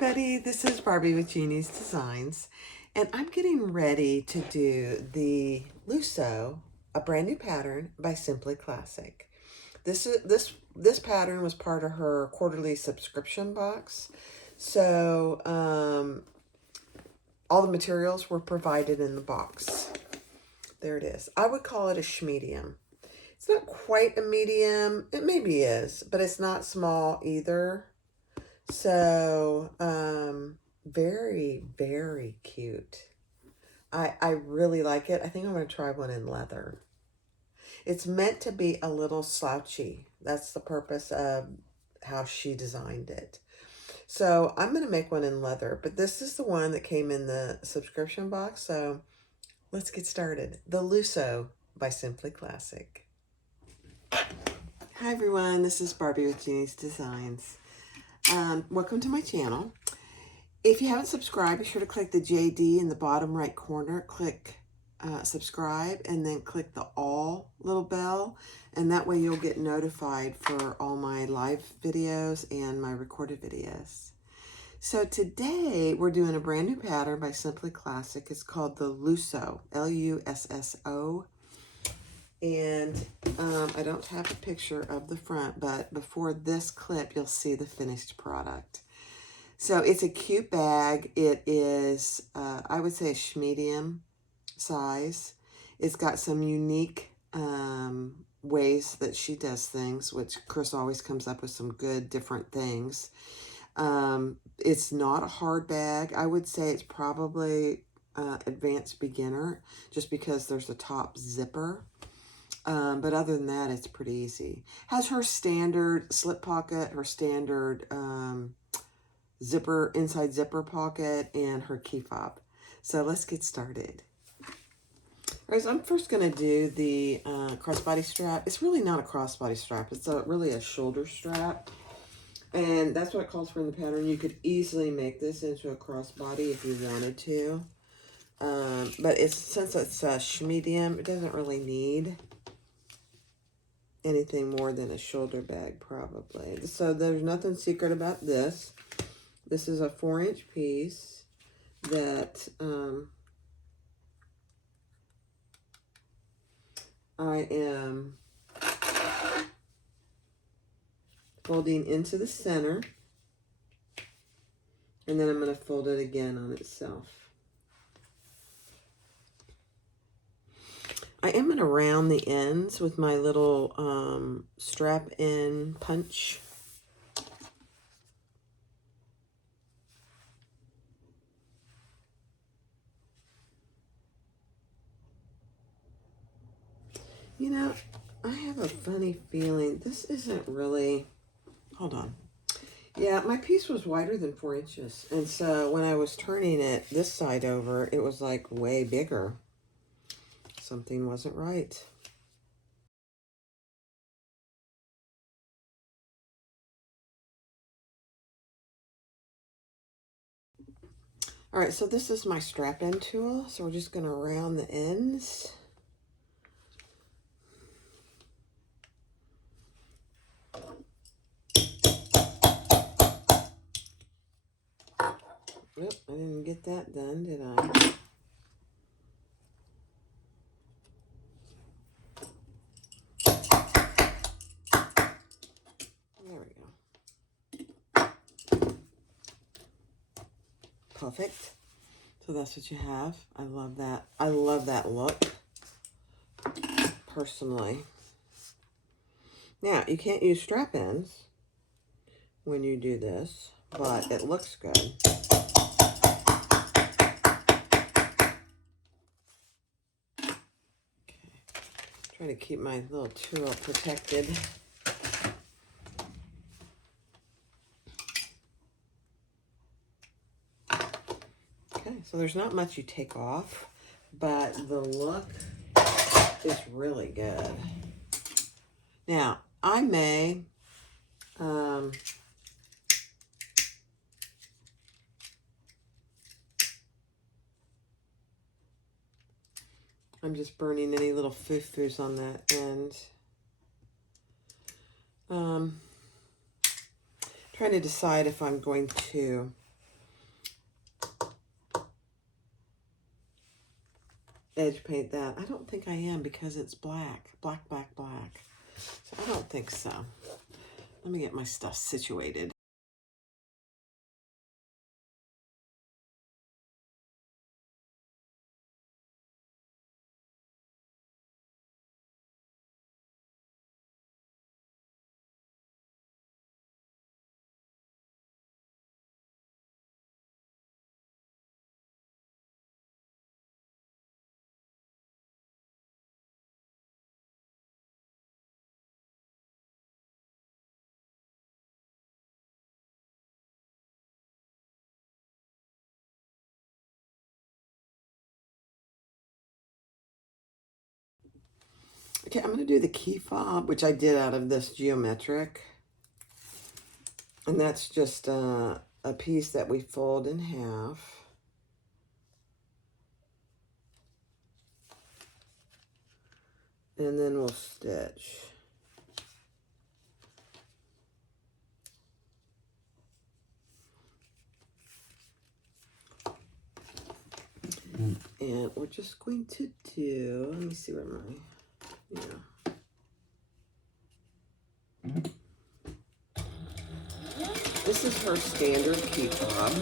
everybody, this is Barbie with Jeannie's Designs, and I'm getting ready to do the Lusso, a brand new pattern by Simply Classic. This pattern was part of her quarterly subscription box, so all the materials were provided in the box. There it is. I would call it a schmedium. It's not quite a medium. It maybe is, but it's not small either. So, very, very cute. I really like it. I think I'm going to try one in leather. It's meant to be a little slouchy. That's the purpose of how she designed it. So I'm going to make one in leather, but this is the one that came in the subscription box. So let's get started. The Lusso by Simply Classic. Hi everyone, this is Barbie with Jeannie's Designs. Welcome to my channel. If you haven't subscribed, be sure to click the JD in the bottom right corner. Click subscribe and then click the all little bell, and that way you'll get notified for all my live videos and my recorded videos. So today we're doing a brand new pattern by Simply Classic. It's called the Lusso, L-U-S-S-O. And I don't have a picture of the front, but before this clip, you'll see the finished product. So it's a cute bag. It is, I would say, a medium size. It's got some unique ways that she does things, which Chris always comes up with some good different things. It's not a hard bag. I would say it's probably advanced beginner, just because there's a top zipper. But other than that, it's pretty easy. Has her standard slip pocket, her standard zipper, inside zipper pocket, and her key fob. So let's get started. All right, so I'm first going to do the crossbody strap. It's really not a crossbody strap. It's really a shoulder strap. And that's what it calls for in the pattern. You could easily make this into a crossbody if you wanted to. But since it's a schmedium, it doesn't really need anything more than a shoulder bag, probably. So there's nothing secret about this. This is a 4-inch piece that I am folding into the center, and then I'm going to fold it again on itself. I am going to round the ends with my little strap-in punch. You know, I have a funny feeling this isn't really, hold on. Yeah, my piece was wider than 4 inches. And so when I was turning it this side over, it was like way bigger. Something wasn't right. All right, so this is my strap-in tool. So we're just going to round the ends. Nope, I didn't get that done, did I? There we go. Perfect. So that's what you have. I love that. I love that look, personally. Now, you can't use strap-ins when you do this, but it looks good. Try to keep my little tool protected. Okay, so there's not much you take off, but the look is really good. Now, I may I'm just burning any little foo-foos on that end. Trying to decide if I'm going to edge paint that. I don't think I am because it's black. Black, black, black. So I don't think so. Let me get my stuff situated. Okay, I'm going to do the key fob, which I did out of this geometric. And that's just a piece that we fold in half. And then we'll stitch. And we're just going to do, let me see where my, This is her standard key fob.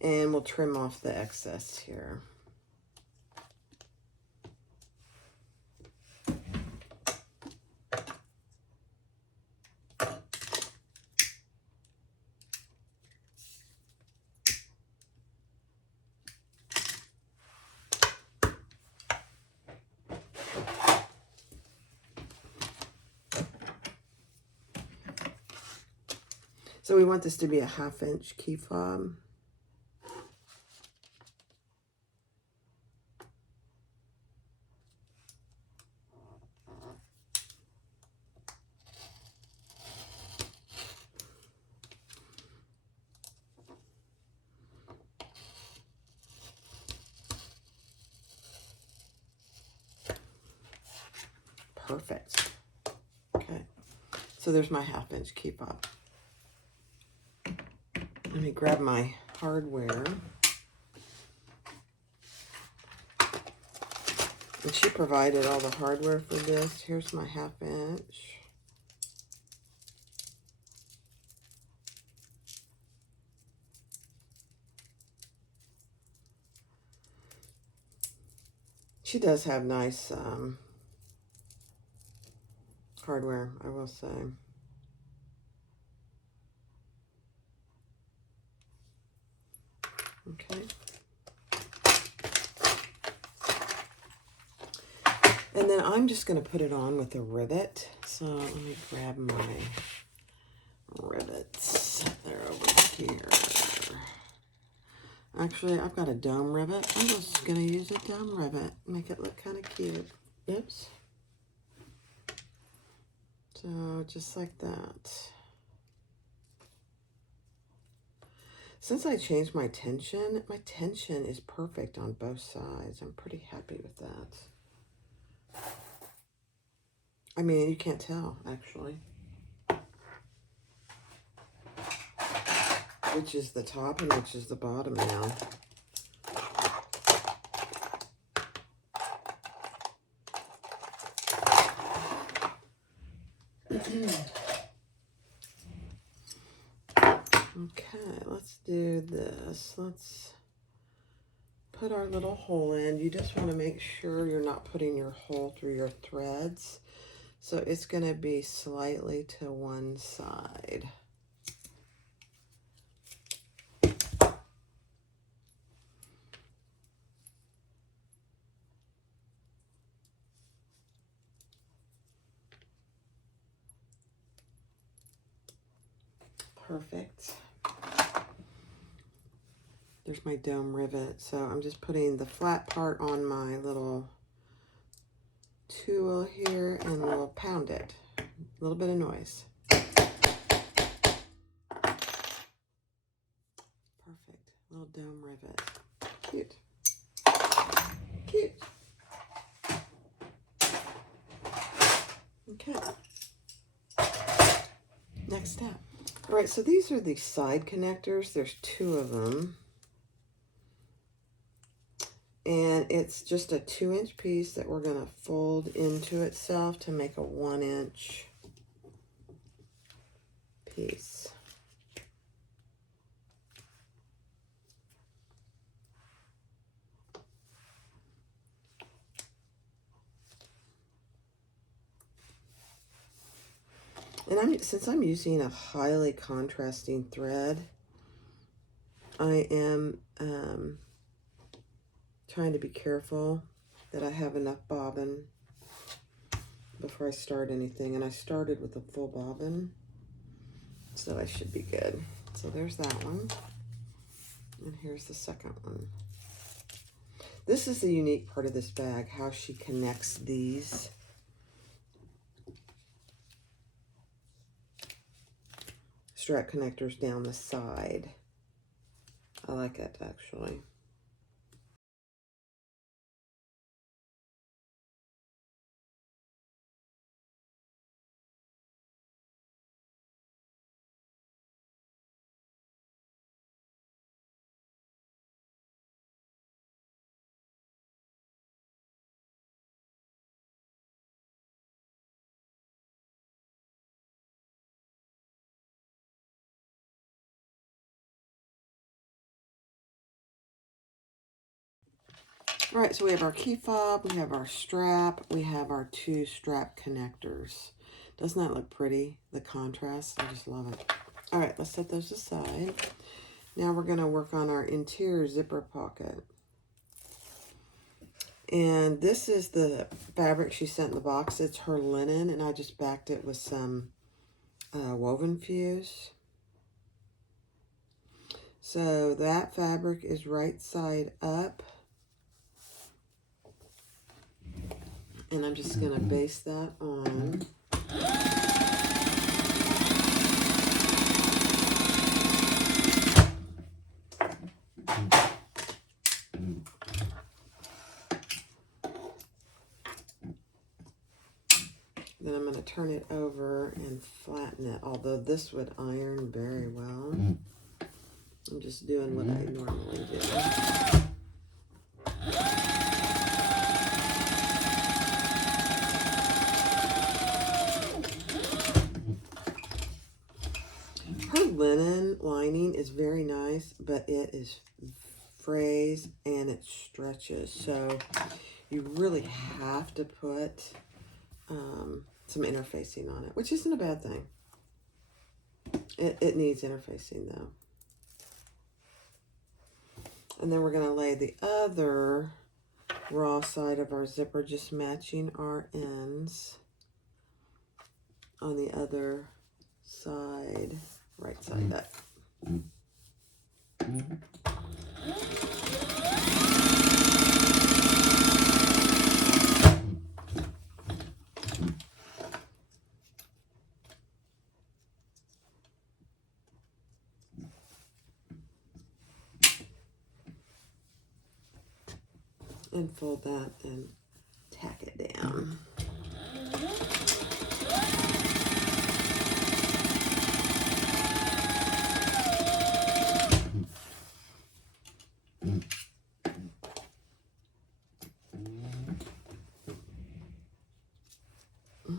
And we'll trim off the excess here. So we want this to be a 1/2 inch key fob. Perfect. Okay, so there's my 1/2 inch key fob. Let me grab my hardware. And she provided all the hardware for this. Here's my 1/2 inch. She does have nice hardware, I will say. Okay. And then I'm just going to put it on with a rivet. So let me grab my rivets. They're over here. Actually, I've got a dome rivet. I'm just going to use a dome rivet. Make it look kind of cute. Oops. So just like that. Since I changed my tension is perfect on both sides. I'm pretty happy with that. I mean, you can't tell, actually, which is the top and which is the bottom now. Okay, let's do this. Let's put our little hole in. You just want to make sure you're not putting your hole through your threads. So it's going to be slightly to one side. Perfect. There's my dome rivet. So I'm just putting the flat part on my little tool here and we'll pound it. A little bit of noise. Perfect. Little dome rivet. Cute. Cute. Okay. All right, so these are the side connectors. There's 2 of them. And it's just a 2-inch piece that we're going to fold into itself to make a 1-inch piece. And since I'm using a highly contrasting thread, I am trying to be careful that I have enough bobbin before I start anything. And I started with a full bobbin, so I should be good. So there's that one. And here's the second one. This is the unique part of this bag, how she connects these. Strap connectors down the side. I like it, actually. All right, so we have our key fob, we have our strap, we have our 2 strap connectors. Doesn't that look pretty? The contrast, I just love it. All right, let's set those aside. Now we're gonna work on our interior zipper pocket. And this is the fabric she sent in the box. It's her linen, and I just backed it with some woven fuse. So that fabric is right side up. And I'm just going to base that on. Then I'm going to turn it over and flatten it, although this would iron very well. I'm just doing what I normally do. Her linen lining is very nice, but it is frayed and it stretches. So you really have to put some interfacing on it, which isn't a bad thing. It needs interfacing though. And then we're going to lay the other raw side of our zipper, just matching our ends on the other side, right side up. And fold that and tack it down.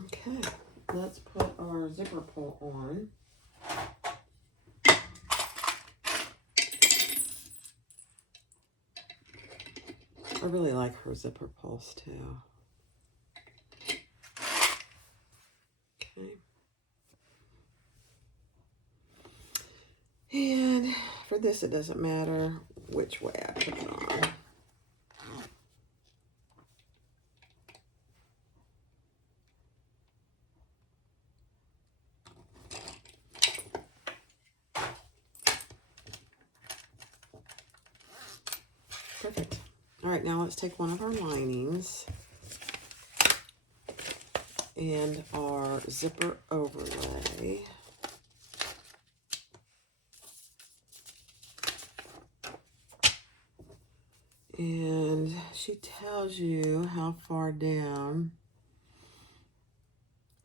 Okay, let's put our zipper pull on. I really like her zipper pulls too. Okay. And for this, it doesn't matter which way I put it on. Perfect. All right, now let's take one of our linings and our zipper overlay. And she tells you how far down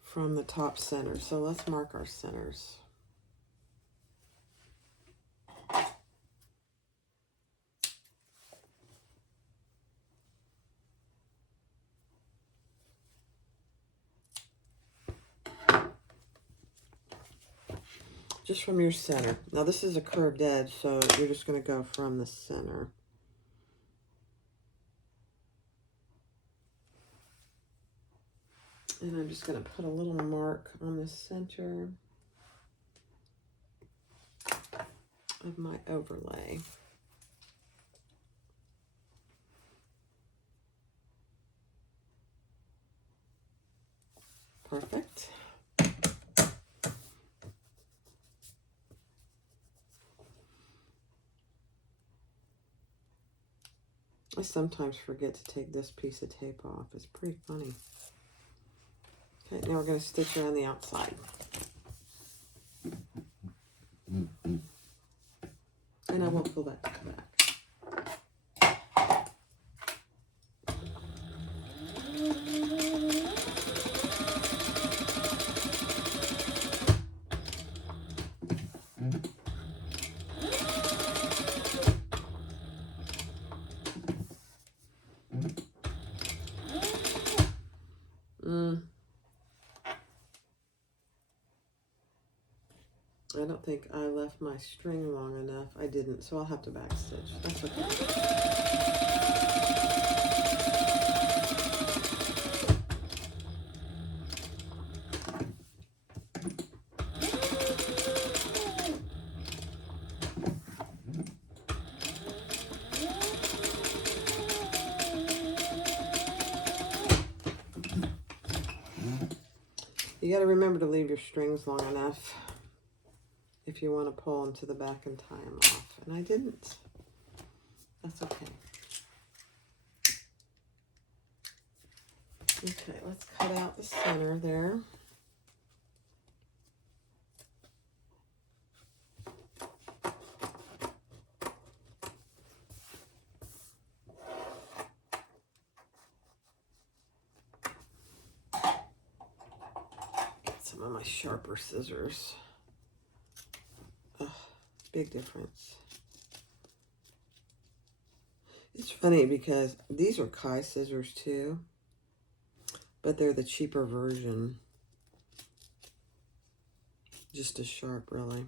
from the top center. So let's mark our centers. just from your center. Now this is a curved edge, so you're just going to go from the center. And I'm just going to put a little mark on the center of my overlay. Perfect. I sometimes forget to take this piece of tape off. It's pretty funny. Okay, now we're going to stitch around the outside. And I will pull that back. I don't think I left my string long enough. I didn't, so I'll have to backstitch. That's okay. You got to remember to leave your strings long enough if you want to pull them to the back and tie them off. And I didn't. That's okay. Okay, let's cut out the center there. Get some of my sharper scissors. Ugh, big difference. It's funny because these are Kai scissors too, but they're the cheaper version. Just as sharp, really.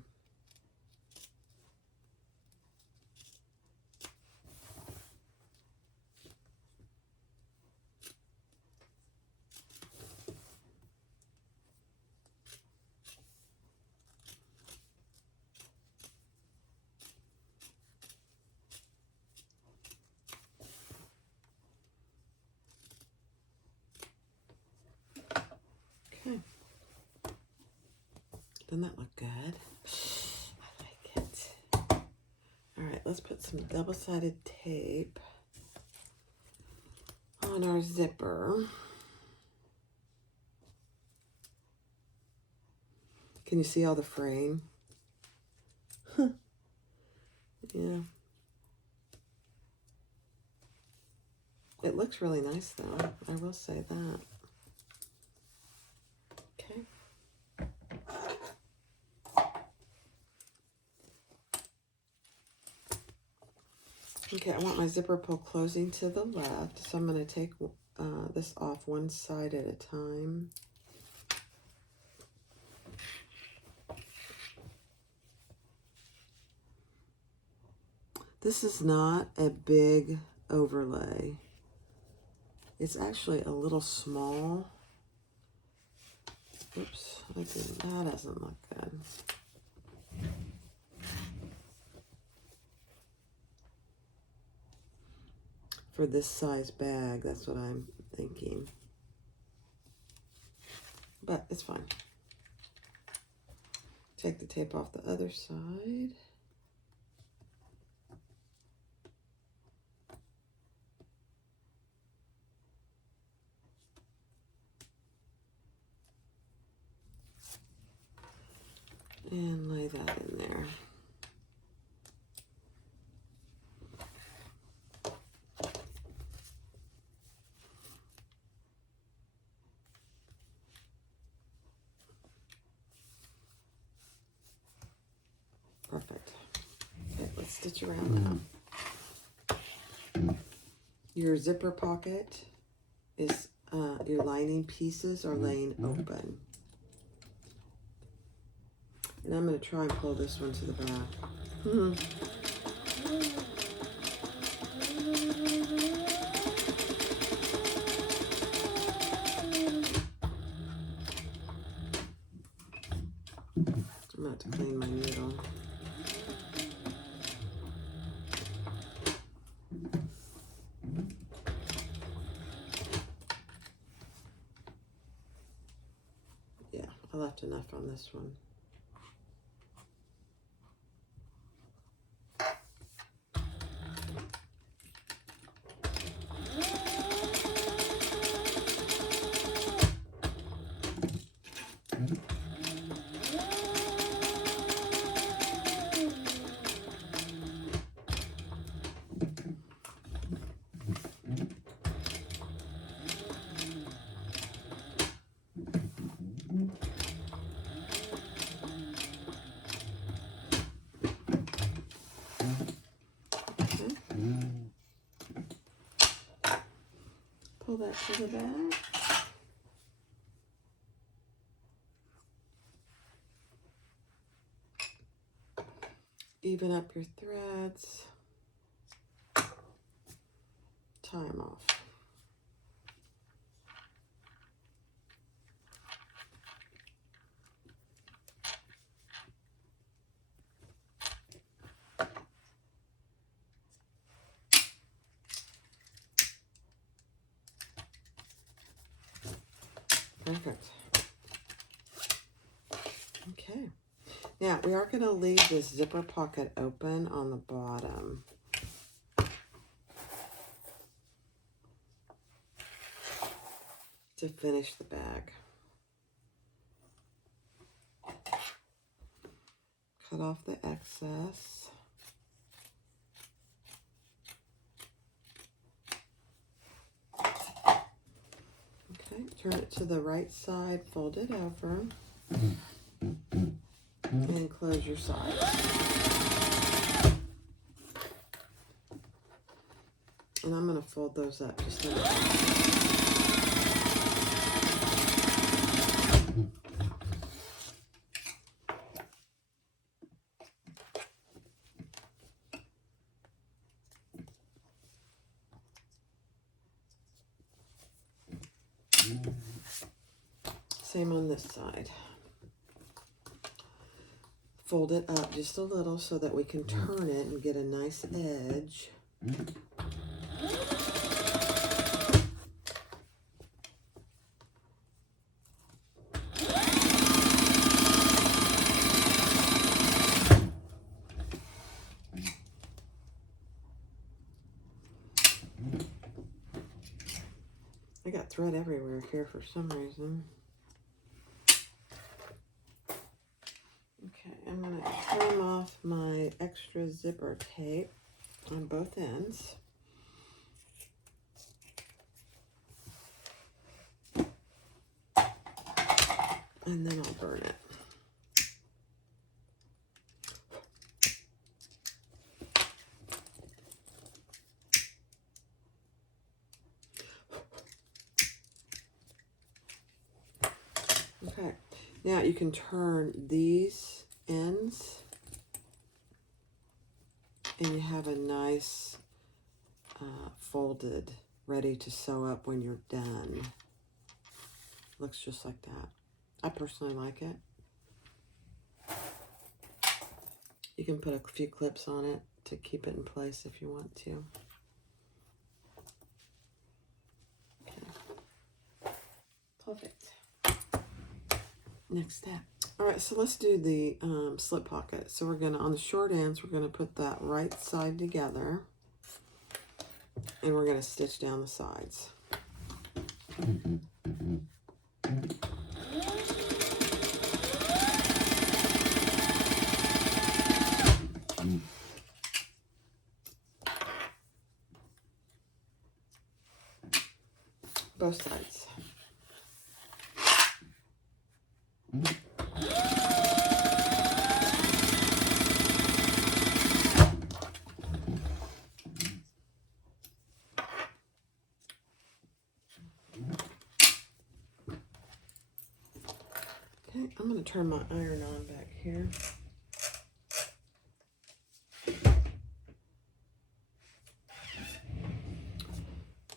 Okay. Doesn't that look good? I like it. All right, let's put some double-sided tape on our zipper. Can you see all the fraying? Yeah. It looks really nice, though. I will say that. Okay. Okay, I want my zipper pull closing to the left, so I'm going to take this off one side at a time. This is not a big overlay. It's actually a little small. Oops, that doesn't look good. For this size bag, that's what I'm thinking. But it's fine. Take the tape off the other side. And lay that in there. Perfect. Okay, let's stitch around that. Your zipper pocket is, your lining pieces are laying open. And I'm going to try and pull this one to the back. I'm about to clean my needle. Yeah, I left enough on this one. Pull that to the back. Even up your threads. Tie them off. Perfect. Okay. Now, we are going to leave this zipper pocket open on the bottom. To finish the bag. Cut off the excess. Okay, turn it to the right side, fold it over, and close your side. And I'm going to fold those up just a little. Same on this side. Fold it up just a little so that we can turn it and get a nice edge. I got thread everywhere here for some reason. Okay, I'm going to trim off my extra zipper tape on both ends. And then I'll burn it. Okay, now you can turn these ends and you have a nice folded, ready to sew up when you're done. Looks just like that. I personally like it. You can put a few clips on it to keep it in place if you want to. Okay. Perfect. Next step. All right, so let's do the slip pocket. So we're gonna, on the short ends, we're gonna put that right side together and we're gonna stitch down the sides. Both sides. Okay, I'm going to turn my iron on back here.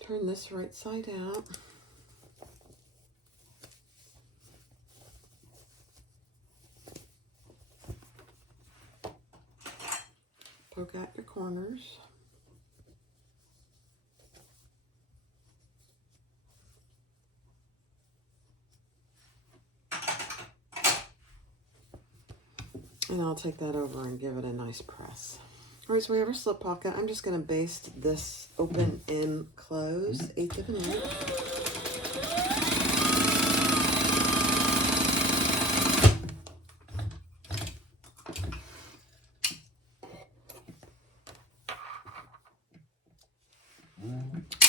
Turn this right side out. Poke out your corners. And I'll take that over and give it a nice press. All right, so we have our slip pocket. I'm just going to baste this open and close 1/8 of an inch.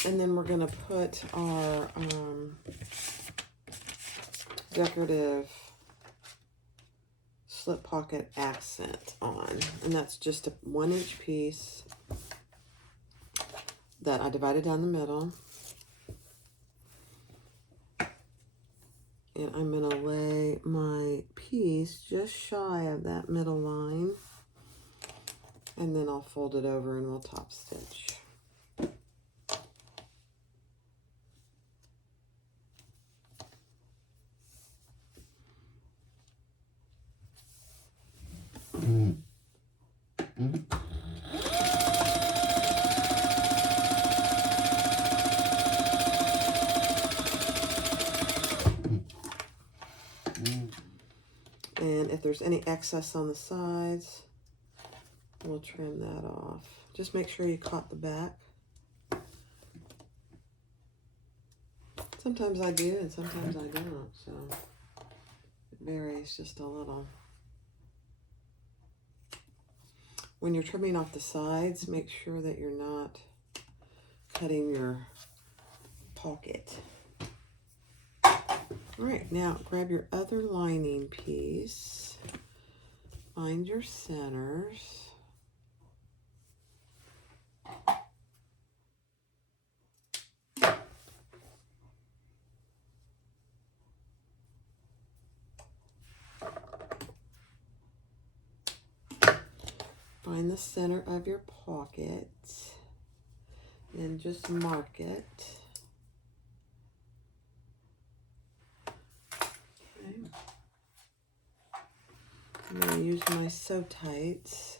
And then we're going to put our decorative slip pocket accent on, and that's just a 1-inch piece that I divided down the middle, and I'm going to lay my piece just shy of that middle line, and then I'll fold it over and we'll top stitch. And if there's any excess on the sides, we'll trim that off. Just make sure you caught the back. Sometimes I do and sometimes I don't, so it varies just a little. When you're trimming off the sides, make sure that you're not cutting your pocket. All right, now grab your other lining piece, find your centers, find the center of your pocket, and just mark it. I'm going to use my sew tights.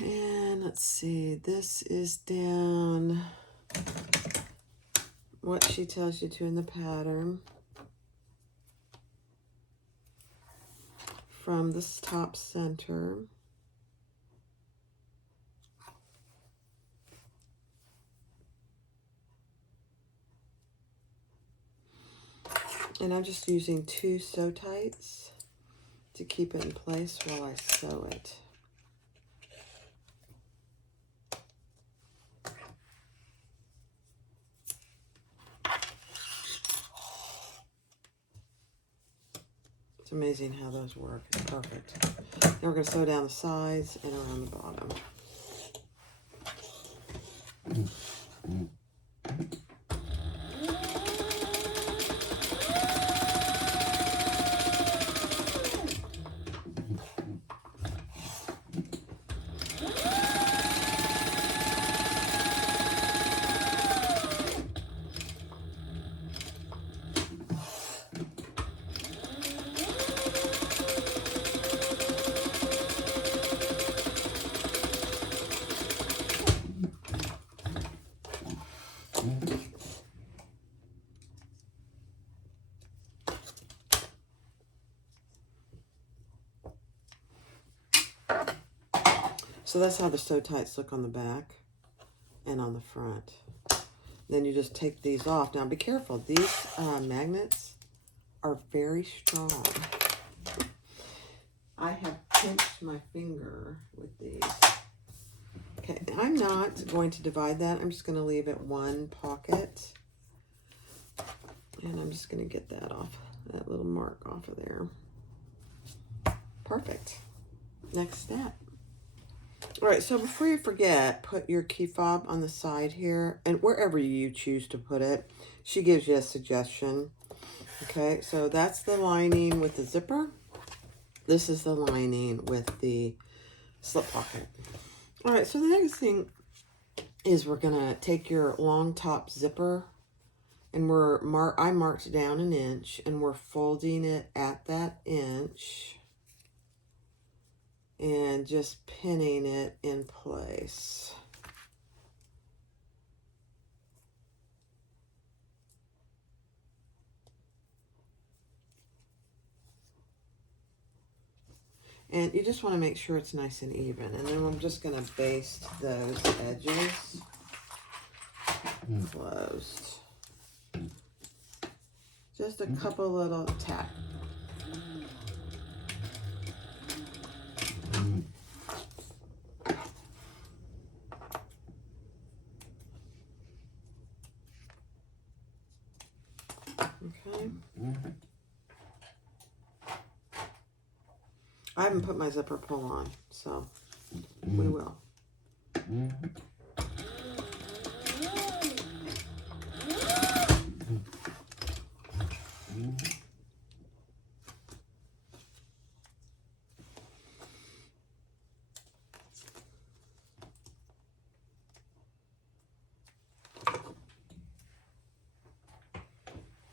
And let's see, this is down what she tells you to in the pattern. From this top center. And I'm just using 2 sew tights to keep it in place while I sew it. It's amazing how those work. It's perfect. Now we're going to sew down the sides and around the bottom. So that's how the sew tights look on the back and on the front. Then you just take these off. Now be careful, these magnets are very strong. I have pinched my finger with these. Okay, I'm not going to divide that. I'm just going to leave it one pocket. And I'm just going to get that off, that little mark off of there. Perfect. Next step. All right, so before you forget, put your key fob on the side here, and wherever you choose to put it. She gives you a suggestion. Okay, so that's the lining with the zipper. This is the lining with the slip pocket. All right, so the next thing is we're gonna take your long top zipper, and I marked down 1 inch, and we're folding it at that inch and just pinning it in place. And you just want to make sure it's nice and even. And then I'm just going to baste those edges closed. Just a couple little tap. Okay. I haven't put my zipper pull on, so we will.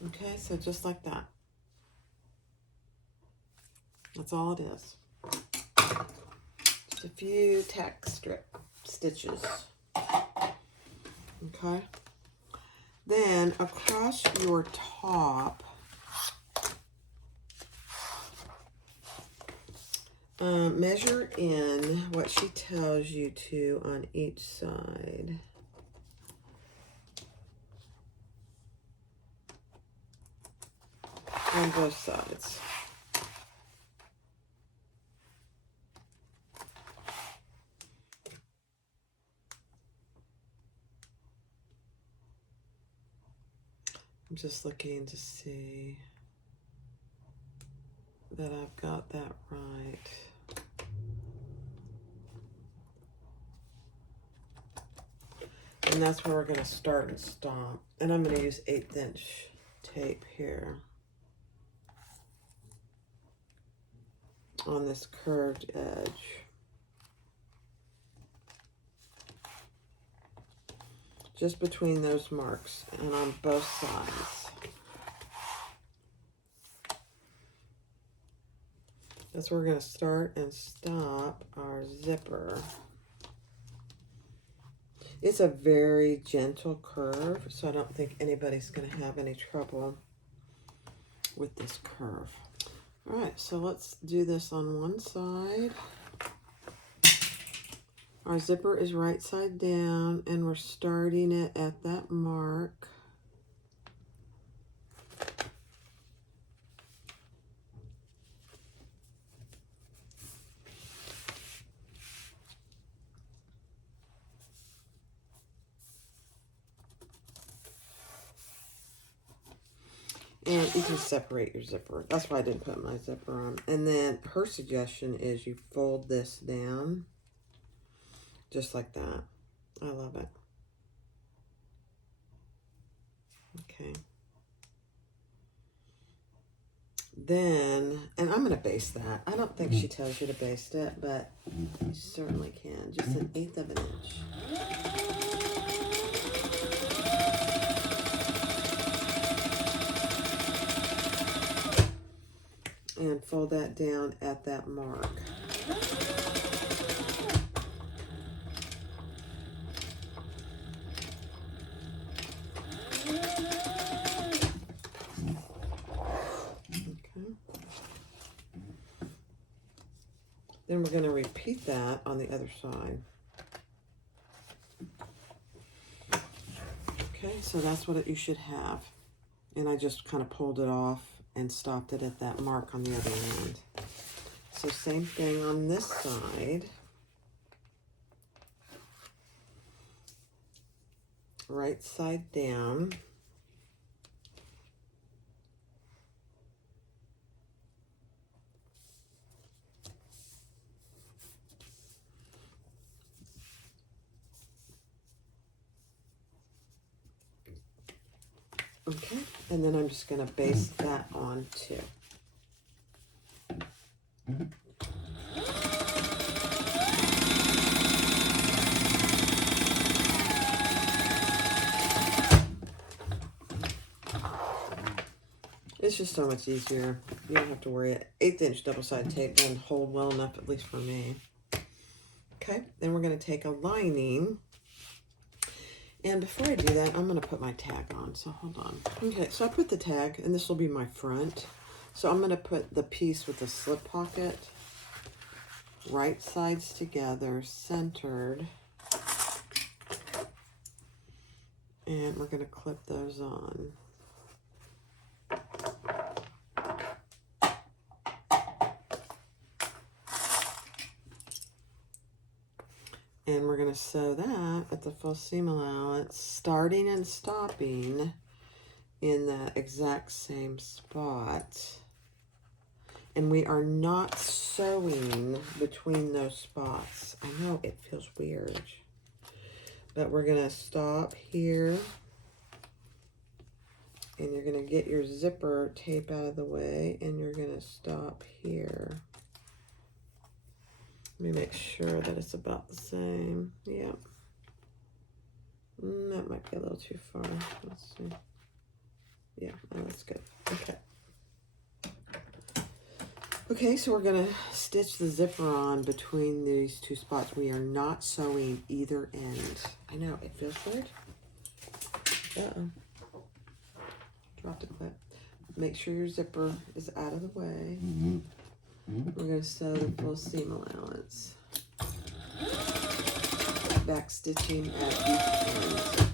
Okay, so just like that. That's all it is. Just a few tack strip stitches. Okay. Then across your top, measure in what she tells you to on each side. On both sides. I'm just looking to see that I've got that right. And that's where we're going to start and stop. And I'm going to use 1/8 inch tape here on this curved edge. Just between those marks and on both sides. That's where we're going to start and stop our zipper. It's a very gentle curve, so I don't think anybody's going to have any trouble with this curve. All right, so let's do this on one side. Our zipper is right side down, and we're starting it at that mark. And you can separate your zipper. That's why I didn't put my zipper on. And then her suggestion is you fold this down just like that. I love it. Okay. Then, and I'm going to baste that. I don't think she tells you to baste it, but you certainly can. Just 1/8 of an inch. And fold that down at that mark. Okay. Then we're going to repeat that on the other side. Okay, so that's what you should have. And I just kind of pulled it off and stopped it at that mark on the other end. So same thing on this side. Right side down. Okay, and then I'm just going to baste that on too. It's just so much easier. You don't have to worry. 1/8 inch double-sided tape doesn't hold well enough, at least for me. Okay, then we're going to take a lining. And before I do that, I'm going to put my tag on. So hold on. Okay, so I put the tag, and this will be my front. So I'm going to put the piece with the slip pocket, right sides together, centered. And we're going to clip those on. And we're going to sew that at the full seam allowance, starting and stopping in the exact same spot. And we are not sewing between those spots. I know it feels weird, but we're going to stop here. And you're going to get your zipper tape out of the way, and you're going to stop here. Let me make sure that it's about the same. Yep. That might be a little too far. Let's see. Yeah, oh, that's good. Okay. Okay, so we're going to stitch the zipper on between these two spots. We are not sewing either end. I know, it feels weird. Uh-oh. Dropped a clip. Make sure your zipper is out of the way. We're going to sew the full seam allowance. Back stitching at each end.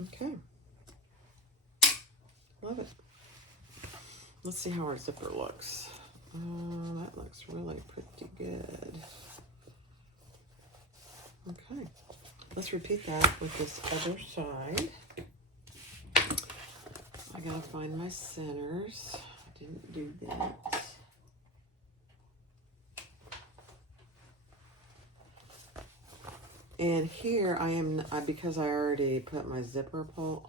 Okay. Love it. Let's see how our zipper looks. That looks really pretty good. Okay. Let's repeat that with this other side. I gotta find my centers. I didn't do that. And here I am, because I already put my zipper on,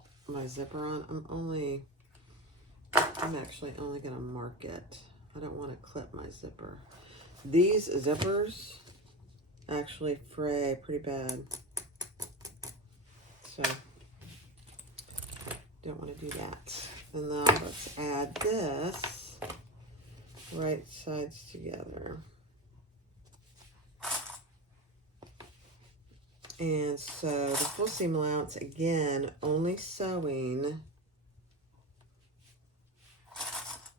I'm actually only gonna mark it. I don't want to clip my zipper. These zippers actually fray pretty bad. So, don't want to do that. And now let's add this right sides together. And so the full seam allowance, again, only sewing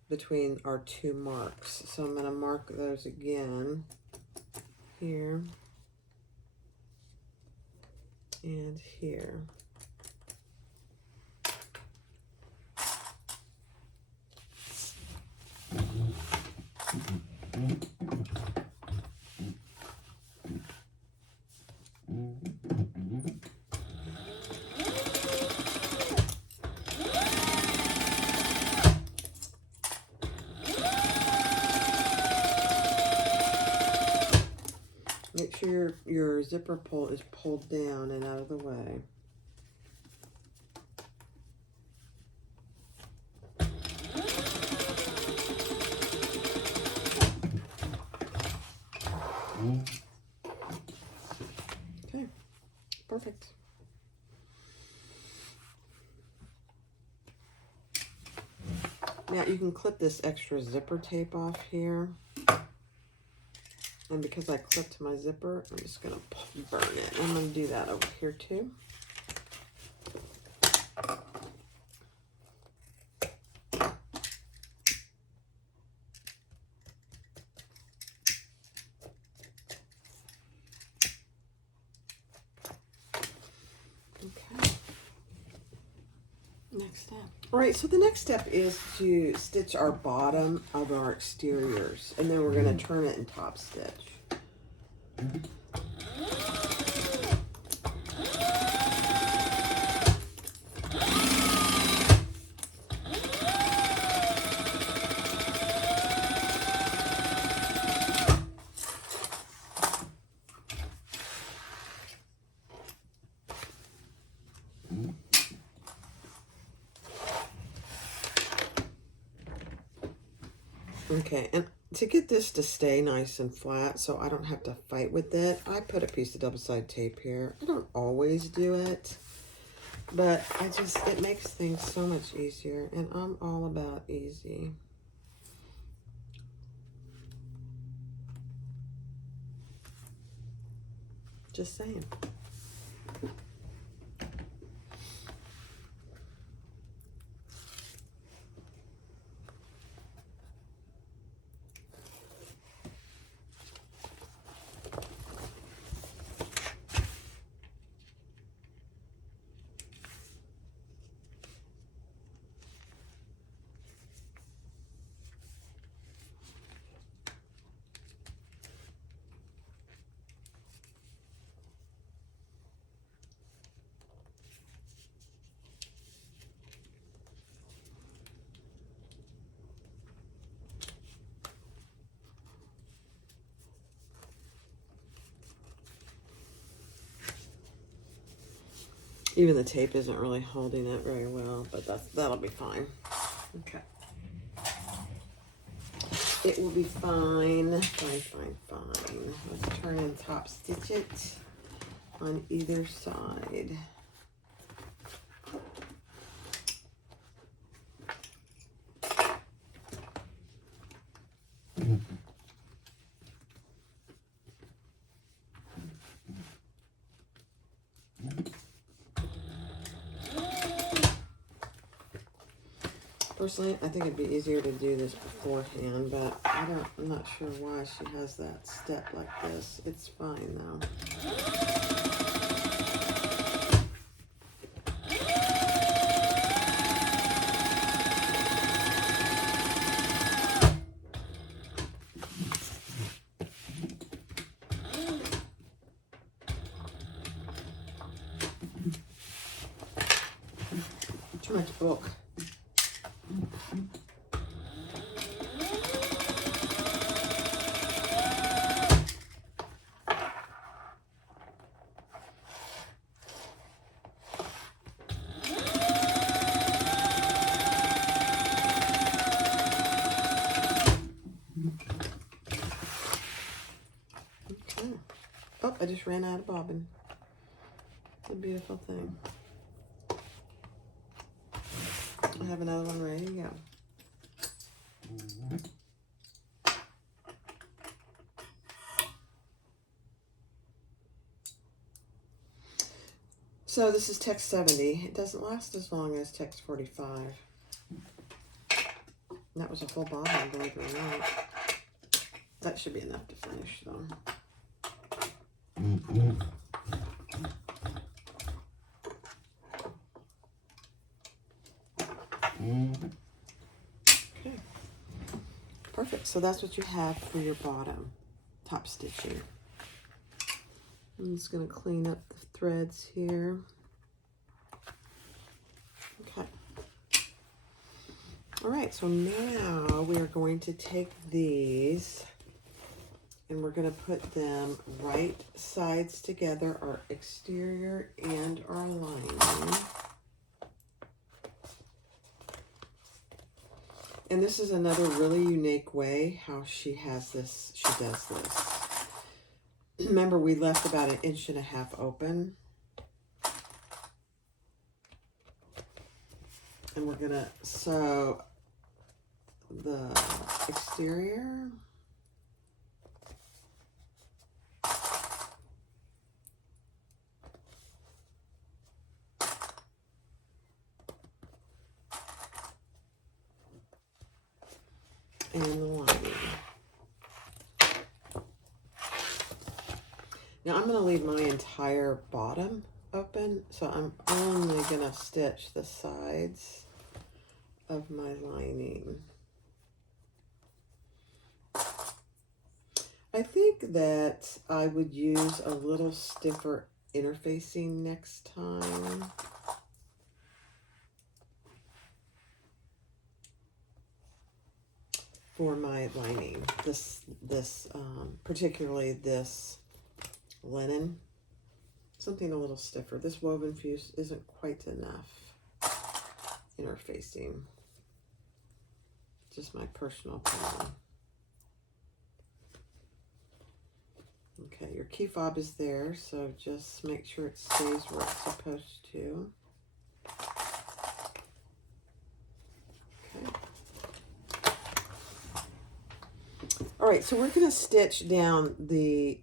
between our two marks. So I'm going to mark those again here and here. Make sure your zipper pull is pulled down and out of the way. Okay, perfect. Now you can clip this extra zipper tape off here. And because I clipped my zipper, I'm just going to burn it. I'm going to do that over here too. Okay. Next step. All right, so the next step is to stitch our bottom of our exteriors, and then we're going to turn it and top stitch. Okay, and to get this to stay nice and flat so I don't have to fight with it, I put a piece of double-sided tape here. I don't always do it, but it makes things so much easier, and I'm all about easy. Just saying. Even the tape isn't really holding it very well, but that'll be fine. Okay. It will be fine. Fine. Let's turn and top stitch it on either side. Personally, I think it'd be easier to do this beforehand, but I'm not sure why she has that step like this. It's fine though. Too much book. Oh, I just ran out of bobbin. It's a beautiful thing. I have another one ready to go. So this is text 70. It doesn't last as long as text 45. That was a full bobbin, believe it or not. That should be enough to finish though. Okay, perfect. So that's what you have for your bottom top stitching. I'm just going to clean up the threads here. Okay. All right, so now we are going to take these and we're going to put them right sides together, our exterior and our lining. And this is another really unique way how she does this. Remember, we left about 1.5 inches open. And we're gonna sew the exterior. And the lining. Now I'm going to leave my entire bottom open, so I'm only going to stitch the sides of my lining. I think that I would use a little stiffer interfacing next time. For my lining, particularly this linen, something a little stiffer. This woven fuse isn't quite enough interfacing. just my personal opinion. Okay, your key fob is there, so just make sure it stays where it's supposed to. Okay. All right, so we're going to stitch down the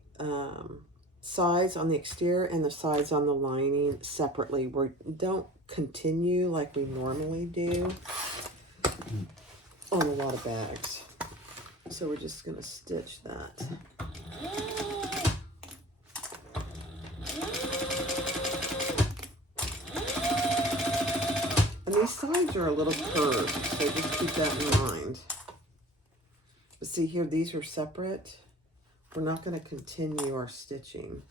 sides on the exterior and the sides on the lining separately. We don't continue like we normally do on a lot of bags. So we're just going to stitch that. And these sides are a little curved, so just keep that in mind. But see here, these are separate. We're not going to continue our stitching.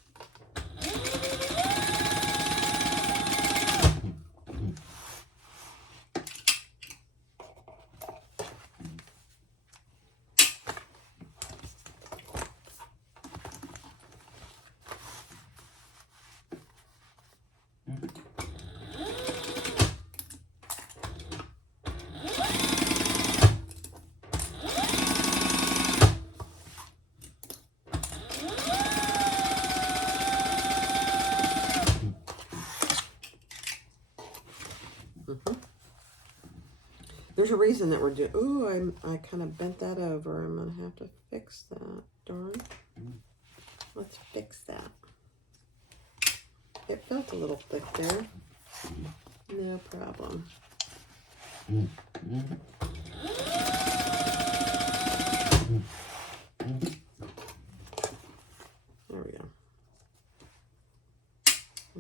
There's a reason that we're doing. Ooh, I kind of bent that over. I'm gonna have to fix that. Darn. Let's fix that. It felt a little thick there. No problem. There we go.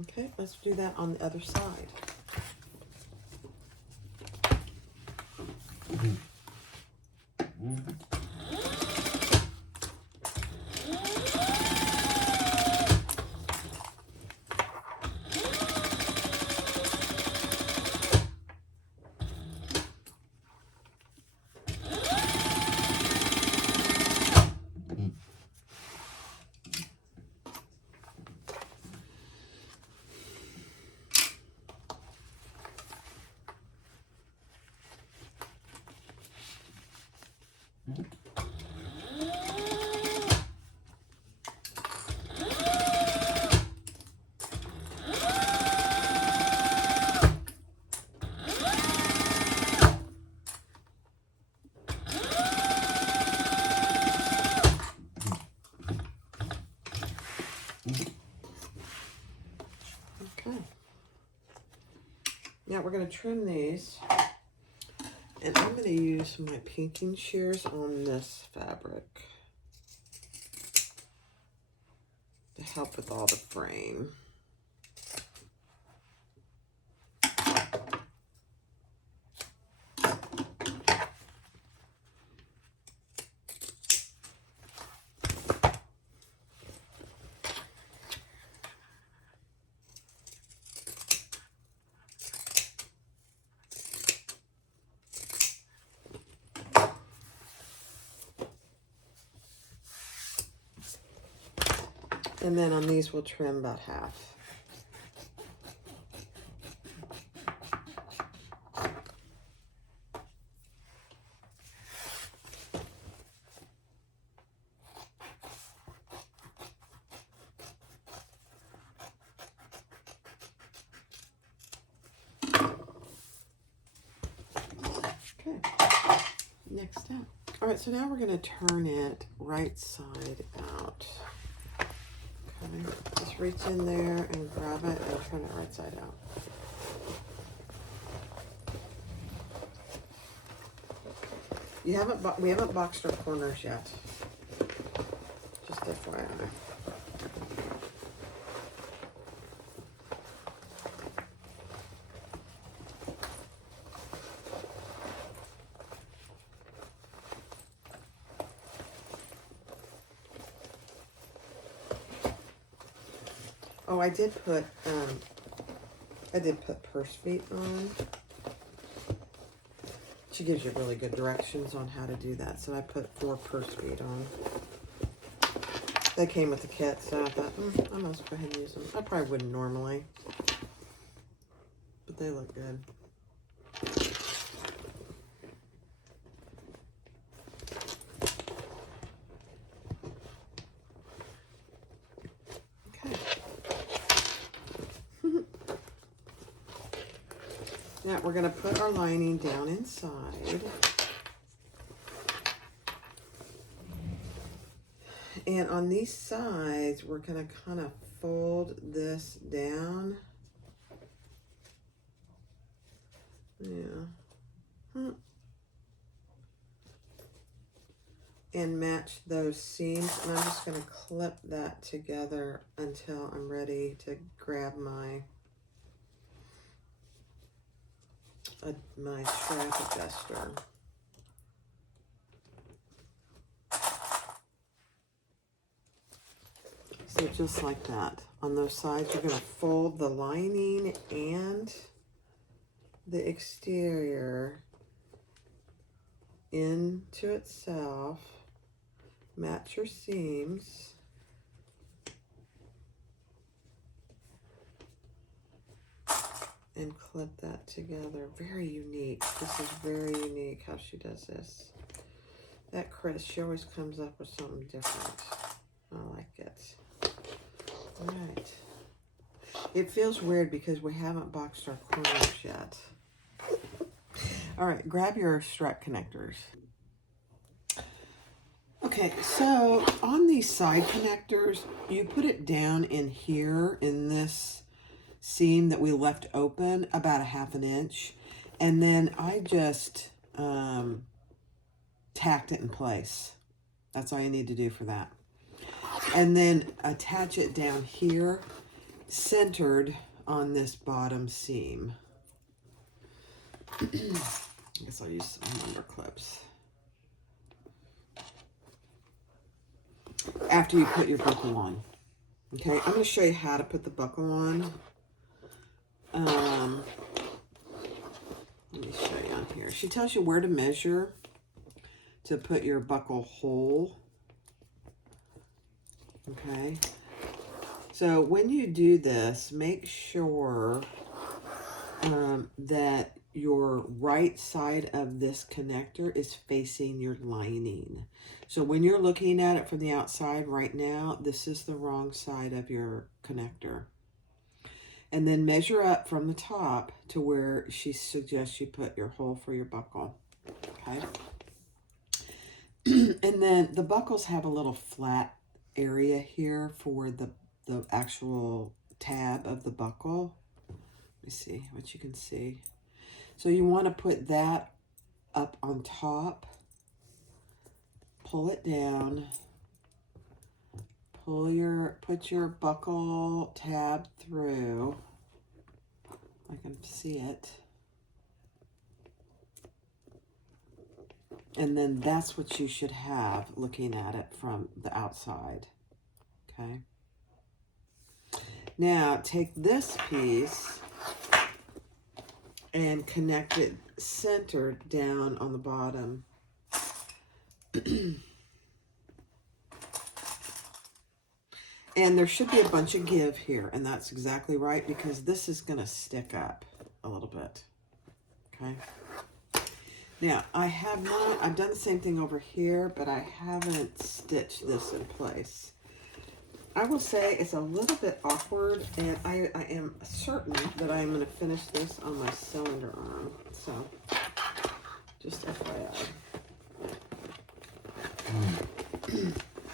Okay, let's do that on the other side. Okay. Now we're going to trim these, and I'm going to use my pinking shears on this fabric to help with all the frame. And then on these, we'll trim about half. Okay, next step. All right, so now we're going to turn it right side out. Okay, just reach in there and grab it and turn it right side out. We haven't boxed our corners yet. Just FYI. Oh, I did put purse feet on. She gives you really good directions on how to do that. So I put 4 purse feet on. They came with the kit, so I thought, I must go ahead and use them. I probably wouldn't normally, but they look good. Now we're going to put our lining down inside. And on these sides, we're going to kind of fold this down. Yeah. And match those seams. And I'm just going to clip that together until I'm ready to grab my strap adjuster. So just like that. On those sides, you're going to fold the lining and the exterior into itself. Match your seams. And clip that together. Very unique. This is very unique how she does this. That Chris, she always comes up with something different. I like it. All right. It feels weird because we haven't boxed our corners yet. All right, grab your strap connectors. Okay, so on these side connectors, you put it down in here in this seam that we left open about 1/2 inch, and then I just tacked it in place. That's all you need to do for that. And then attach it down here, centered on this bottom seam. I guess I'll use some lumber clips. After you put your buckle on. Okay, I'm going to show you how to put the buckle on. Let me show you on here. She tells you where to measure to put your buckle hole. Okay. So when you do this, make sure that your right side of this connector is facing your lining. So when you're looking at it from the outside right now, this is the wrong side of your connector. And then measure up from the top to where she suggests you put your hole for your buckle. Okay. And then the buckles have a little flat area here for the actual tab of the buckle. Let me see what you can see. So you want to put that up on top. Pull it down. Put your buckle tab through. I can see it. And then that's what you should have looking at it from the outside. Okay. Now take this piece and connect it centered down on the bottom. And there should be a bunch of give here, and that's exactly right, because this is going to stick up a little bit. Okay. Now, I've done the same thing over here, but I haven't stitched this in place. I will say it's a little bit awkward, and I am certain that I'm going to finish this on my cylinder arm. So, just FYI.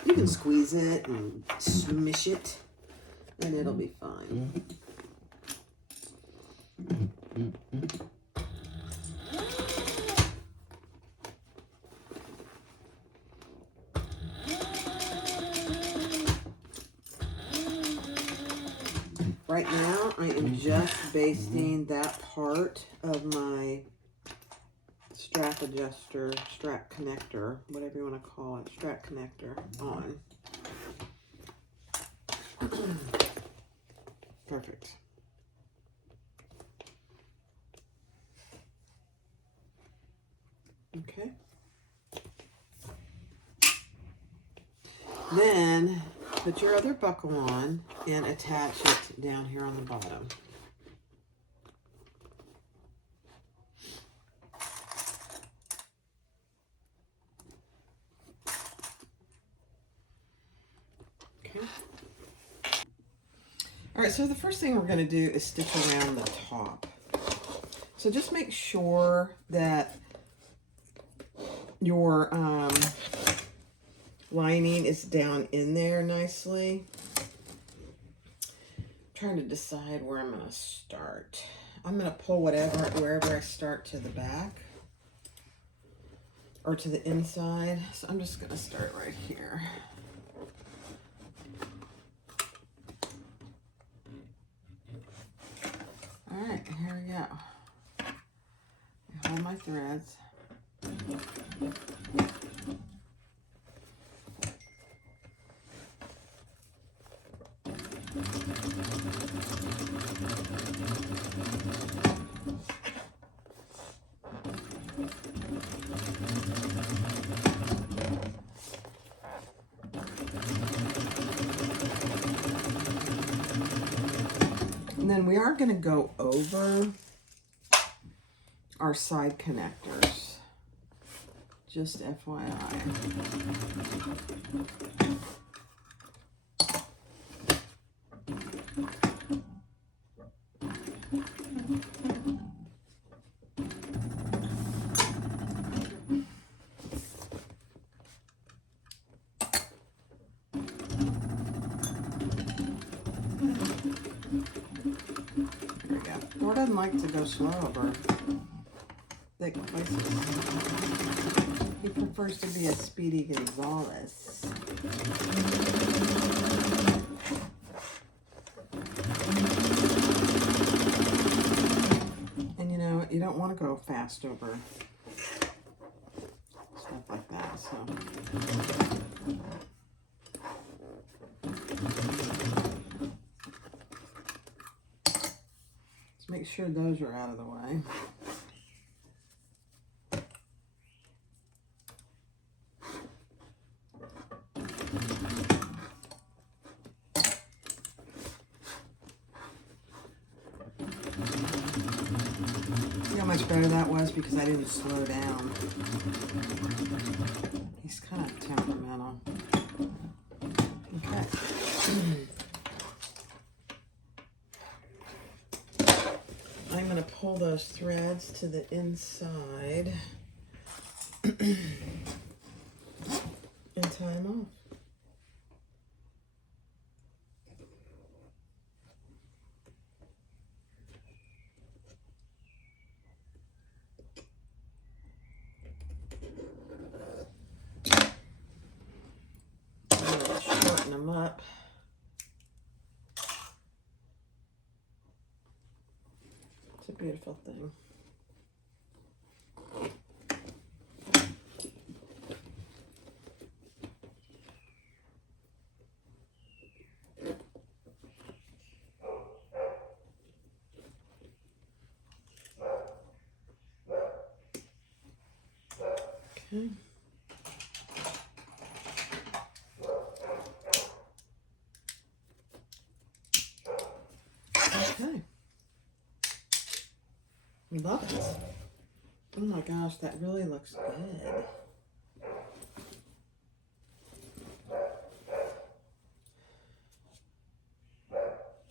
You can squeeze it and smush it, and it'll be fine. Right now, I am just basting that part of my strap adjuster, strap connector, whatever you want to call it, strap connector on. Perfect. Okay. Then put your other buckle on and attach it down here on the bottom. Okay. All right, so the first thing we're going to do is stitch around the top. So just make sure that your lining is down in there nicely. I'm trying to decide where I'm going to start. I'm going to pull wherever I start to the back or to the inside. So I'm just going to start right here. All right, here we go. I hold my threads. And then we are going to go over our side connectors. Just FYI. There we go. Thor doesn't like to go slow over thick places. He prefers to be a Speedy Gonzales. And you know, you don't want to go fast over stuff like that, so. Let's make sure those are out of the way. See how much better that was because I didn't slow down. He's kind of temperamental. Okay. I'm going to pull those threads to the inside and tie them off. Shorten them up. It's a beautiful thing. Okay. Okay. We love it. Oh my gosh, that really looks good.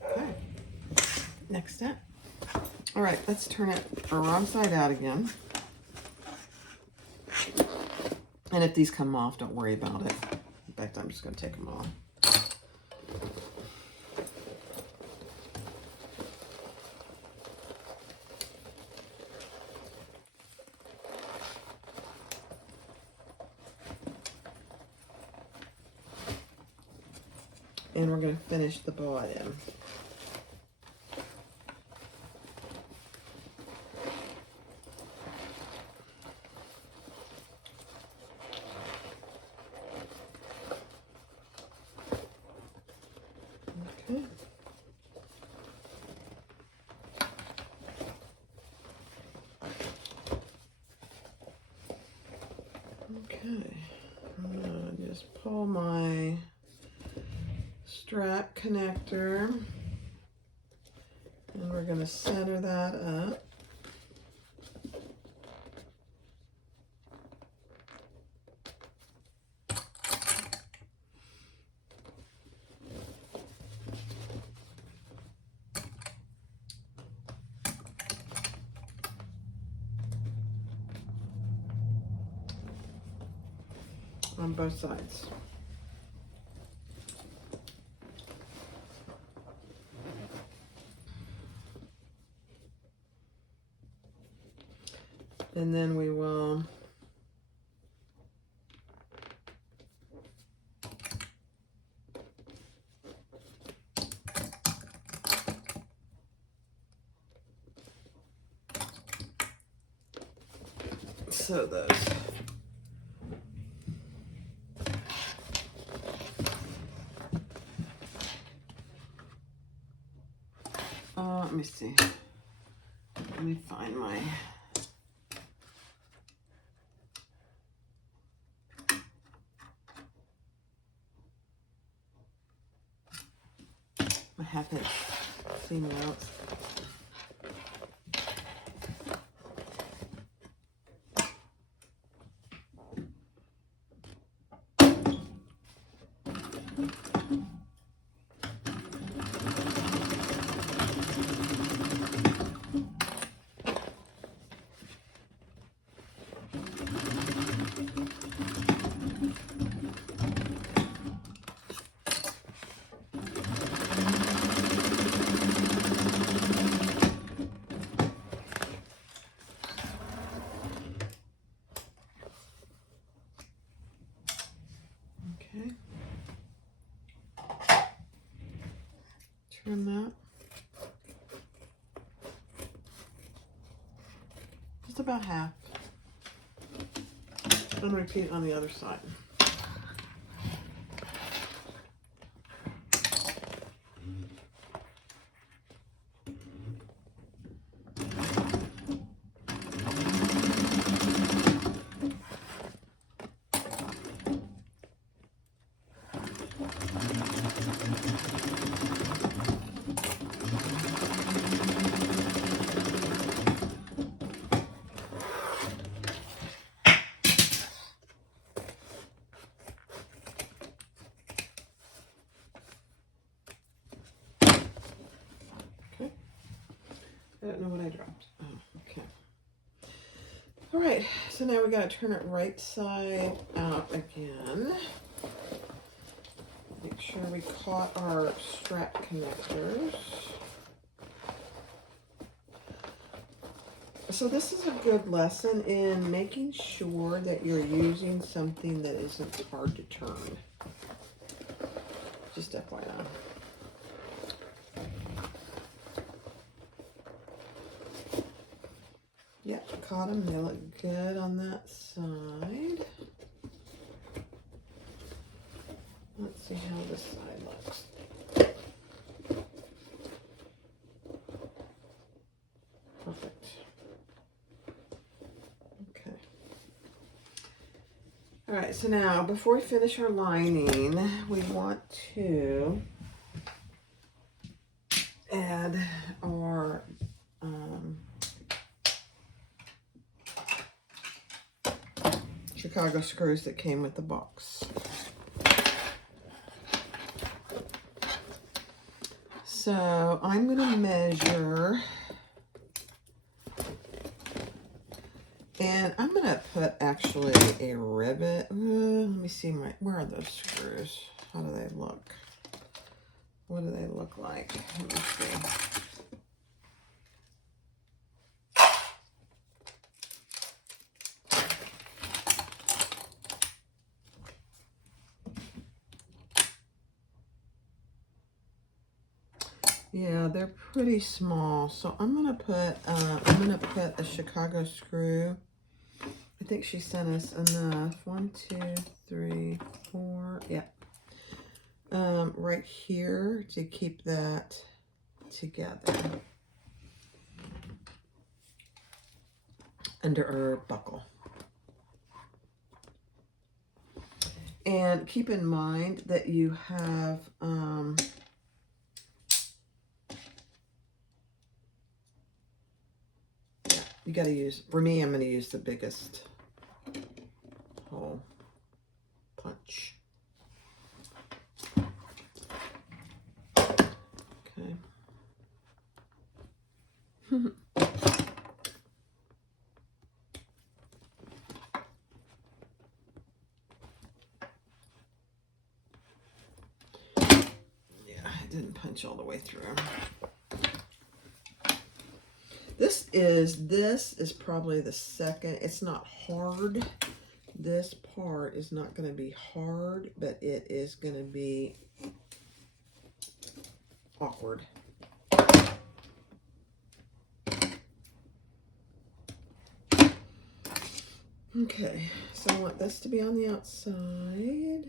Okay. Next step. All right, let's turn it wrong side out again. And if these come off, don't worry about it. In fact, I'm just going to take them off. And we're going to finish the bottom. Okay. Okay. I'm going to just pull my strap connector and we're going to center that up. on both sides. And then we will sew those. Let me see. Let me find my half-inch seam allowance. Trim that. Just about half. And repeat on the other side. I don't know what I dropped. Oh, okay. All right, so now we got to turn it right side out again. Make sure we caught our strap connectors. So this is a good lesson in making sure that you're using something that isn't hard to turn. Just FYI. Yep, caught them. They look good on that side. Let's see how this side looks. Perfect. Okay. All right, so now before we finish our lining, we want to add our Chicago screws that came with the box. So I'm going to measure, and I'm going to put actually a rivet. Let me see where are those screws? How do they look? What do they look like? Let me see. Yeah, they're pretty small. So I'm gonna put a Chicago screw. I think she sent us enough. 1, 2, 3, 4. Yeah. Right here to keep that together under our buckle. And keep in mind that you have you got to use, for me, I'm going to use the biggest hole punch. Okay. didn't punch all the way through. This is probably the second. It's not hard. This part is not going to be hard, but it is going to be awkward. Okay, so I want this to be on the outside.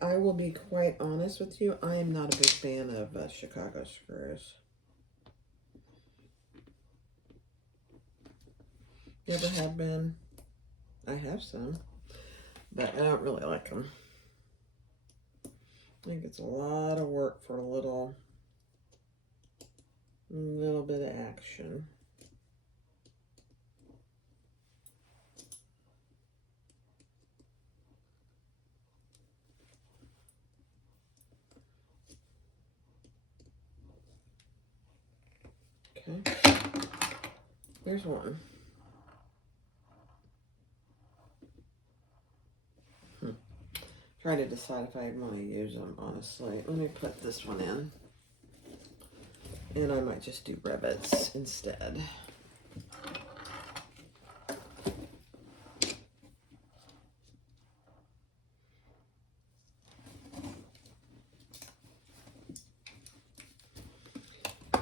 I will be quite honest with you. I am not a big fan of Chicago screws. Never have been. I have some, but I don't really like them. I think it's a lot of work for a little bit of action. Okay, here's one. Trying to decide if I want to use them, honestly. Let me put this one in. And I might just do rivets instead.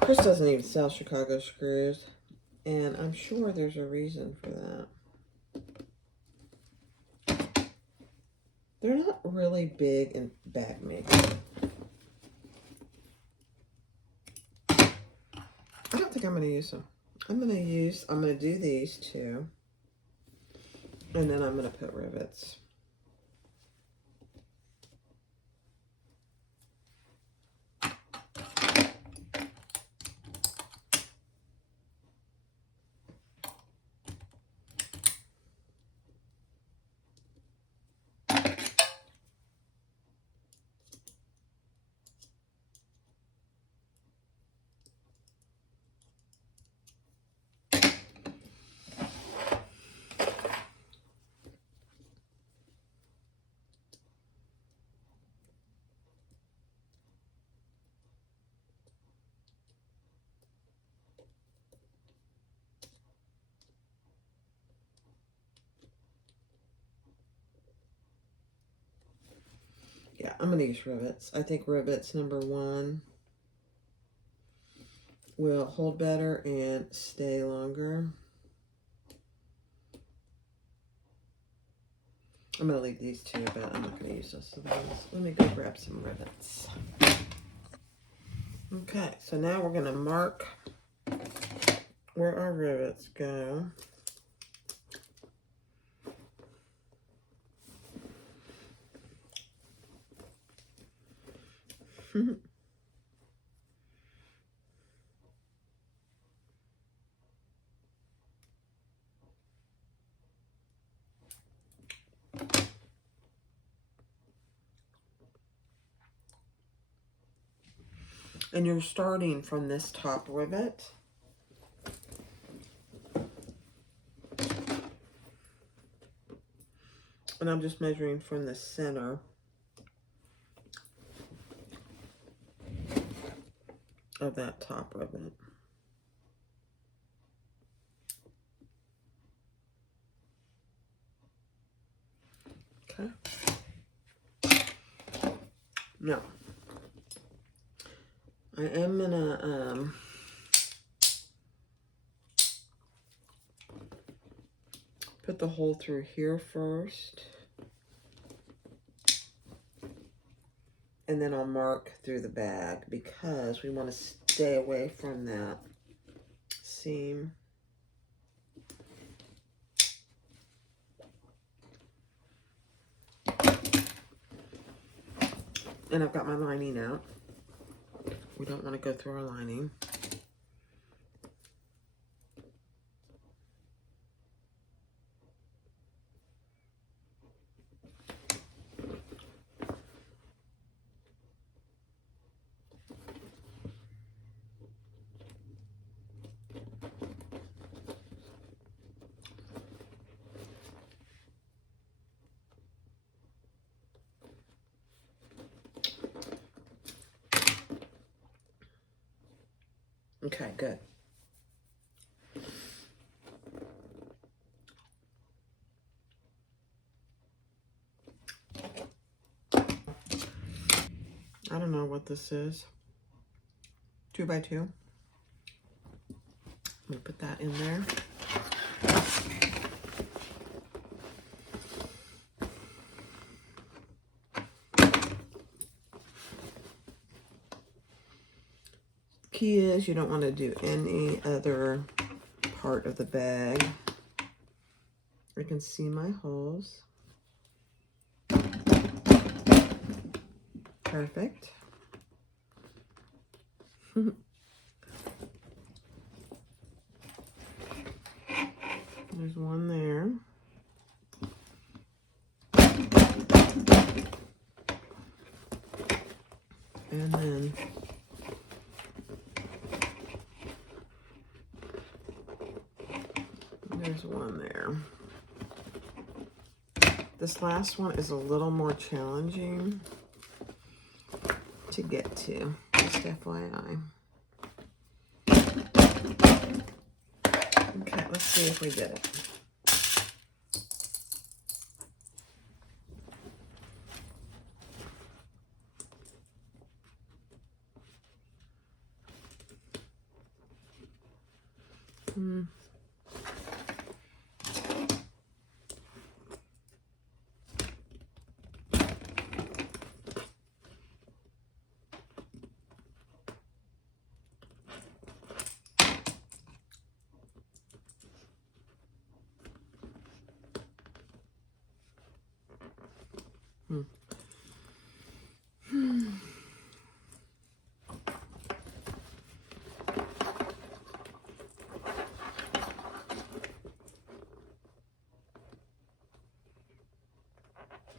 Chris doesn't even sell Chicago screws, and I'm sure there's a reason for that. They're not really big in bag making. I don't think I'm going to use them. I'm going to do these two, and then I'm going to put rivets. Yeah, I'm going to use rivets. I think rivets, number one, will hold better and stay longer. I'm going to leave these two, but I'm not going to use those. So let me go grab some rivets. Okay, so now we're going to mark where our rivets go. And you're starting from this top rivet. And I'm just measuring from the center of that top rivet. Okay. Now, I am gonna put the hole through here first, and then I'll mark through the bag because we want to stay away from that seam. And I've got my lining out. We don't want to go through our lining. Okay, good. I don't know what this is. 2 by 2. I'm gonna put that in there. Key is you don't want to do any other part of the bag. I can see my holes. Perfect. There's one there. And then there's one there. This last one is a little more challenging to get to, just FYI. Okay, let's see if we did it.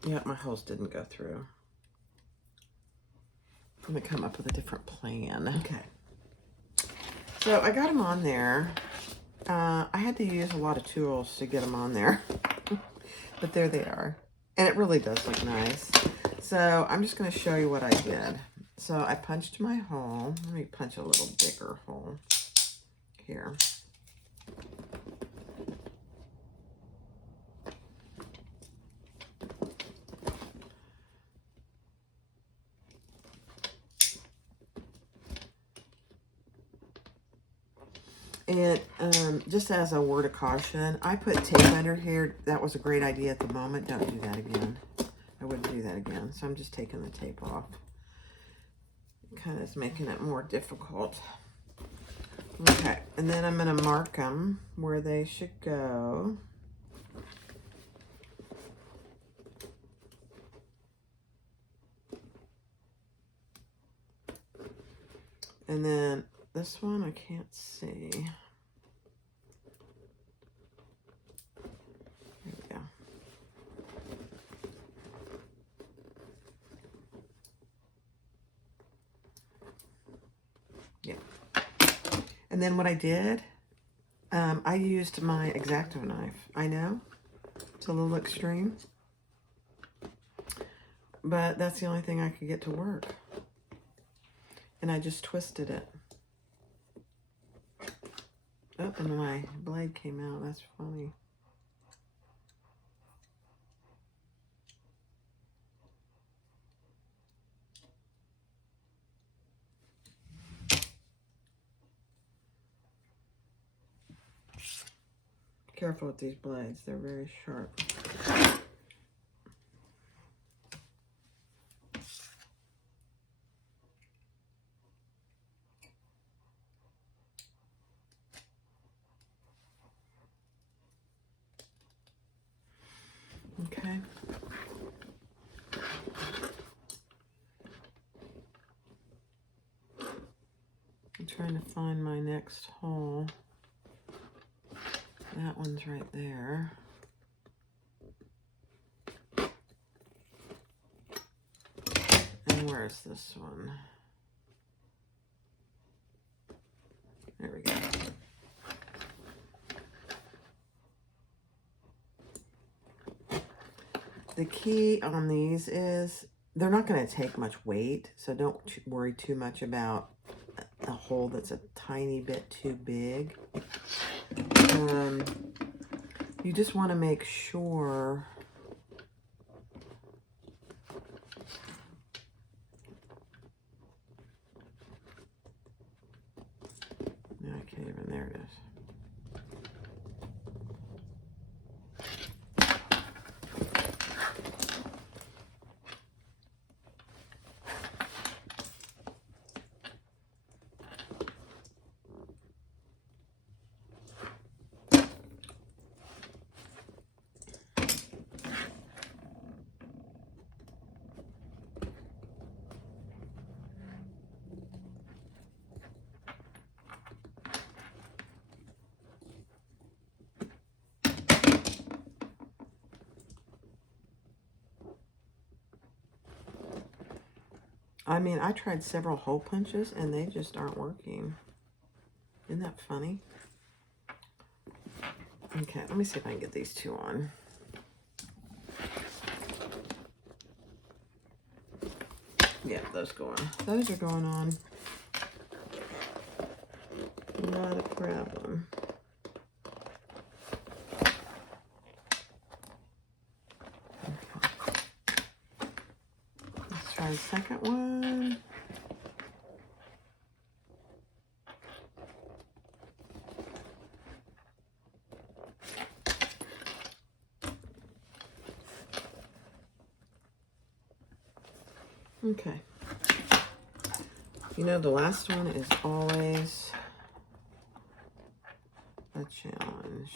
Yeah, my holes didn't go through. I'm gonna come up with a different plan. Okay. So I got them on there. I had to use a lot of tools to get them on there, but there they are. And it really does look nice. So I'm just gonna show you what I did. So I punched my hole. Let me punch a little bigger hole here. And just as a word of caution, I put tape under here. That was a great idea at the moment. Don't do that again. I wouldn't do that again. So I'm just taking the tape off. Kind of is making it more difficult. Okay, and then I'm going to mark them where they should go. And then this one I can't see. There we go. Yeah. And then what I did, I used my X-Acto knife. I know, it's a little extreme, but that's the only thing I could get to work. And I just twisted it. Oh, and my blade came out. That's funny. Careful with these blades. They're very sharp. Okay. I'm trying to find my next hole. That one's right there. And where's this one? There we go. The key on these is they're not going to take much weight, so don't worry too much about a hole that's a tiny bit too big. You just want to make sure no, I can't even, there it is. I mean, I tried several hole punches and they just aren't working. Isn't that funny? Okay, let me see if I can get these two on. Yeah, those go on. Those are going on. Not a problem. Okay. Let's try the second one. Okay. You know, the last one is always a challenge.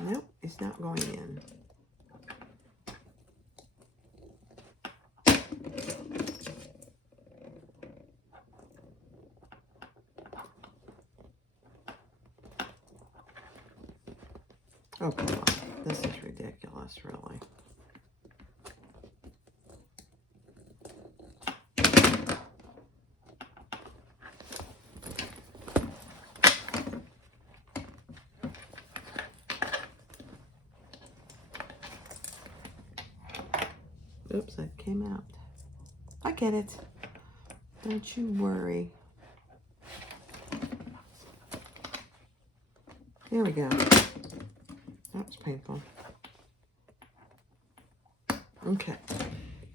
Nope, it's not going in. Oh, come on. This is ridiculous, really. Oops, that came out. I get it. Don't you worry. There we go. That was painful. Okay.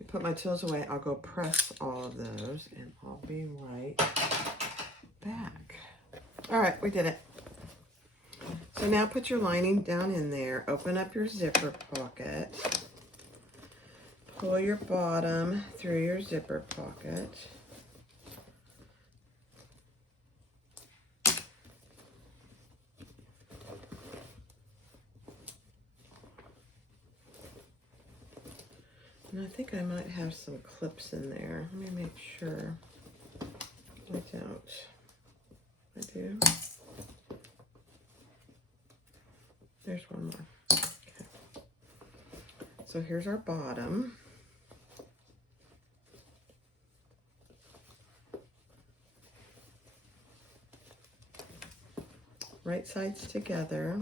Put my tools away. I'll go press all of those and I'll be right back. All right, we did it. So now put your lining down in there. Open up your zipper pocket. Pull your bottom through your zipper pocket. And I think I might have some clips in there. Let me make sure. I don't. I do. There's one more. Okay. So here's our bottom. Right sides together.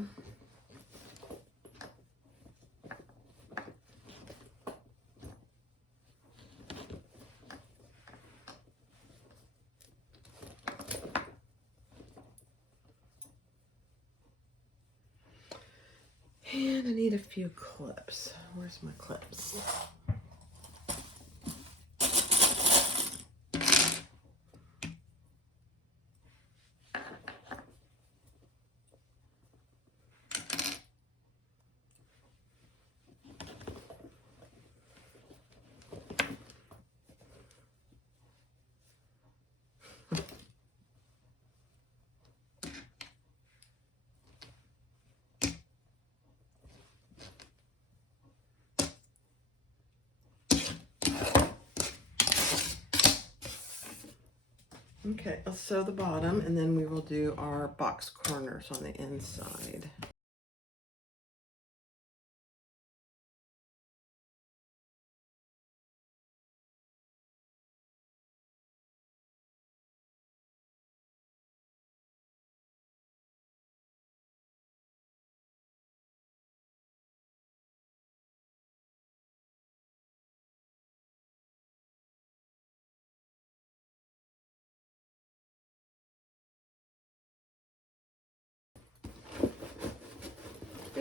And I need a few clips. Where's my clips? Okay, let's sew the bottom and then we will do our box corners on the inside.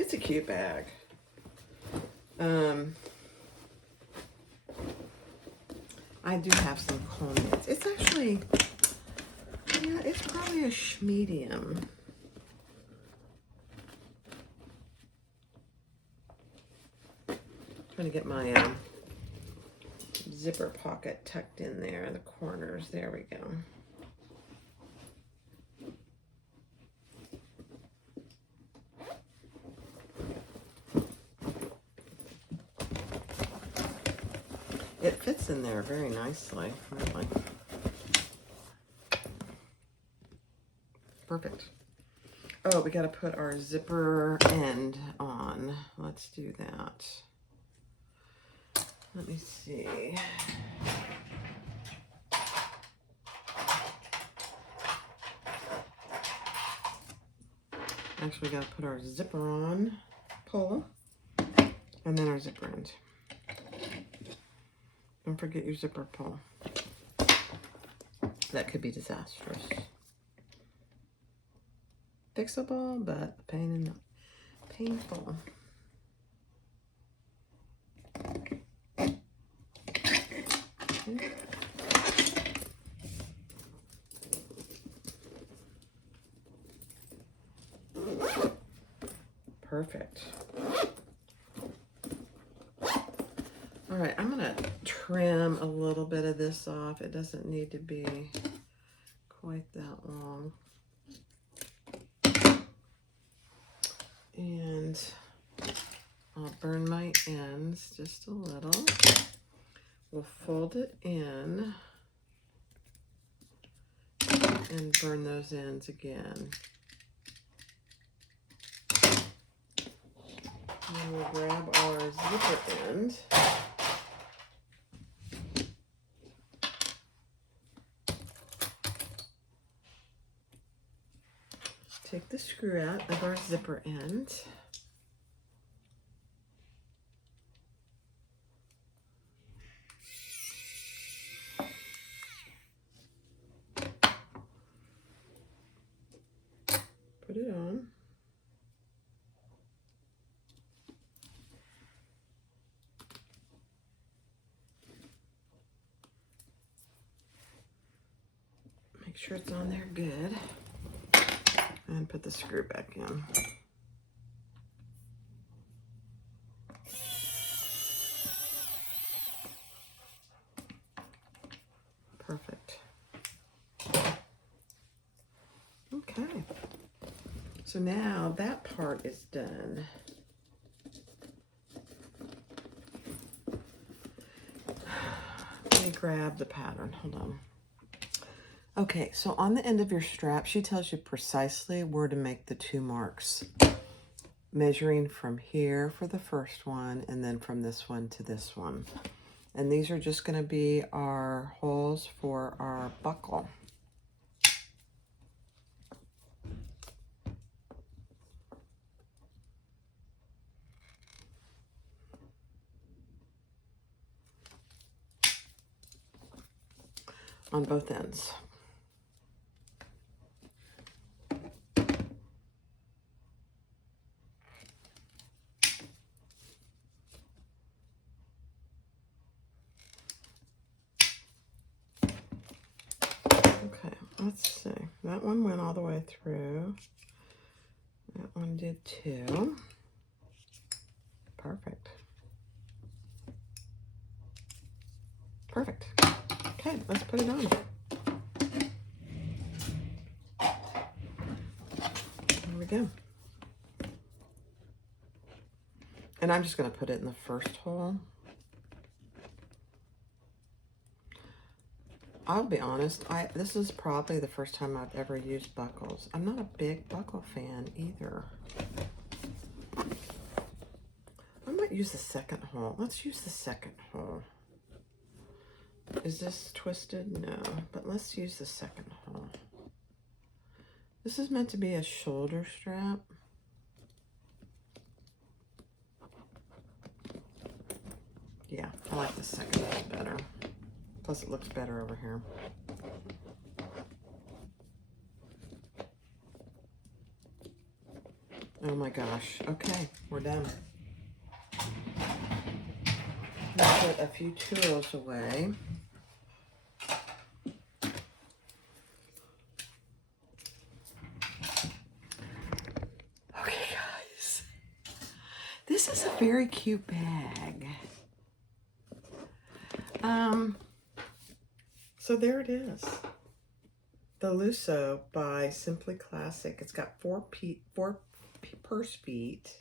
It's a cute bag. I do have some comments. It's actually, yeah, it's probably a medium. Trying to get my zipper pocket tucked in there, the corners. There we go. It fits in there very nicely, really. Perfect. Oh, we got to put our zipper end on. Let's do that. Let me see. Actually, we got to put our zipper on, pull, and then our zipper end. Don't forget your zipper pull. That could be disastrous. Fixable, but painful. Okay. Perfect. All right, I'm gonna trim a little bit of this off. It doesn't need to be quite that long. And I'll burn my ends just a little. We'll fold it in and burn those ends again. And we'll grab our zipper end. Take the screw out of our zipper end. Put it on. Make sure it's on there good. And put the screw back in. Perfect. Okay. So now that part is done. Let me grab the pattern. Hold on. Okay, so on the end of your strap, she tells you precisely where to make the 2 marks. Measuring from here for the first one, and then from this one to this one. And these are just going to be our holes for our buckle. On both ends. Let's see. That one went all the way through. That one did too. Perfect. Perfect. Okay, let's put it on. There we go. And I'm just going to put it in the first hole. I'll be honest, this is probably the first time I've ever used buckles. I'm not a big buckle fan either. I might use the second hole. Let's use the second hole. Is this twisted? No, but let's use the second hole. This is meant to be a shoulder strap. Yeah, I like the second hole better. Plus it looks better over here. Oh my gosh. Okay, we're done. Let's put a few tools away. Okay, guys. This is a very cute bag. So there it is. The Lusso by Simply Classic. It's got four purse feet.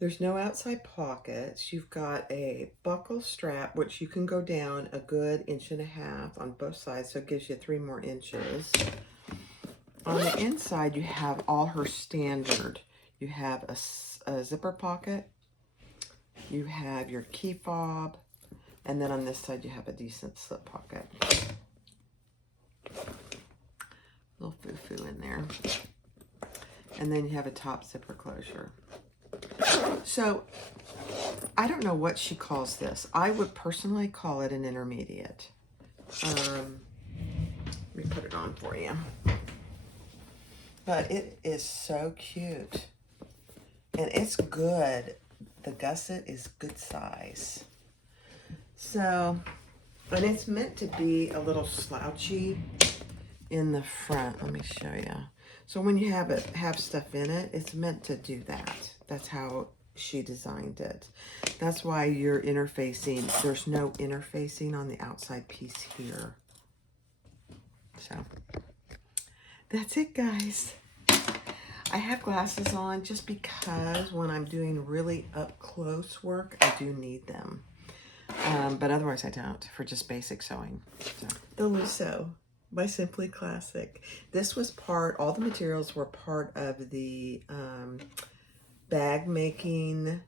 There's no outside pockets. You've got a buckle strap, which you can go down a good 1.5 inches on both sides, so it gives you 3 more inches. On the inside, you have all her standard. You have a zipper pocket. You have your key fob. And then on this side, you have a decent slip pocket. Little foo-foo in there. And then you have a top zipper closure. So, I don't know what she calls this. I would personally call it an intermediate. Let me put it on for you. But it is so cute. And it's good. The gusset is good size. So, and it's meant to be a little slouchy in the front. Let me show you. So when you have stuff in it, it's meant to do that. That's how she designed it. That's why you're interfacing. There's no interfacing on the outside piece here. So that's it, guys. I have glasses on just because when I'm doing really up close work, I do need them. But otherwise I don't, for just basic sewing. So. The Lusso by Simply Classic. This was all the materials were part of the bag making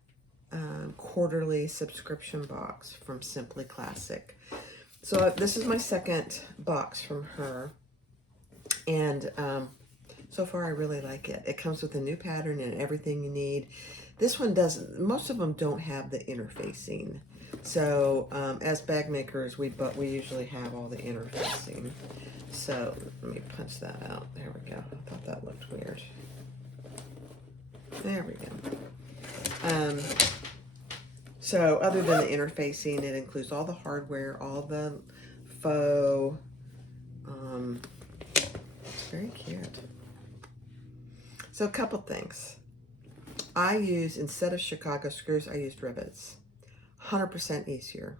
quarterly subscription box from Simply Classic. So this is my second box from her. And so far I really like it. It comes with a new pattern and everything you need. This one doesn't, most of them don't have the interfacing. So as bag makers, we usually have all the interfacing. So let me punch that out. There we go. I thought that looked weird. There we go. So other than the interfacing, it includes all the hardware, all the faux. It's very cute. So a couple things. I use, instead of Chicago screws, I used rivets. 100% easier.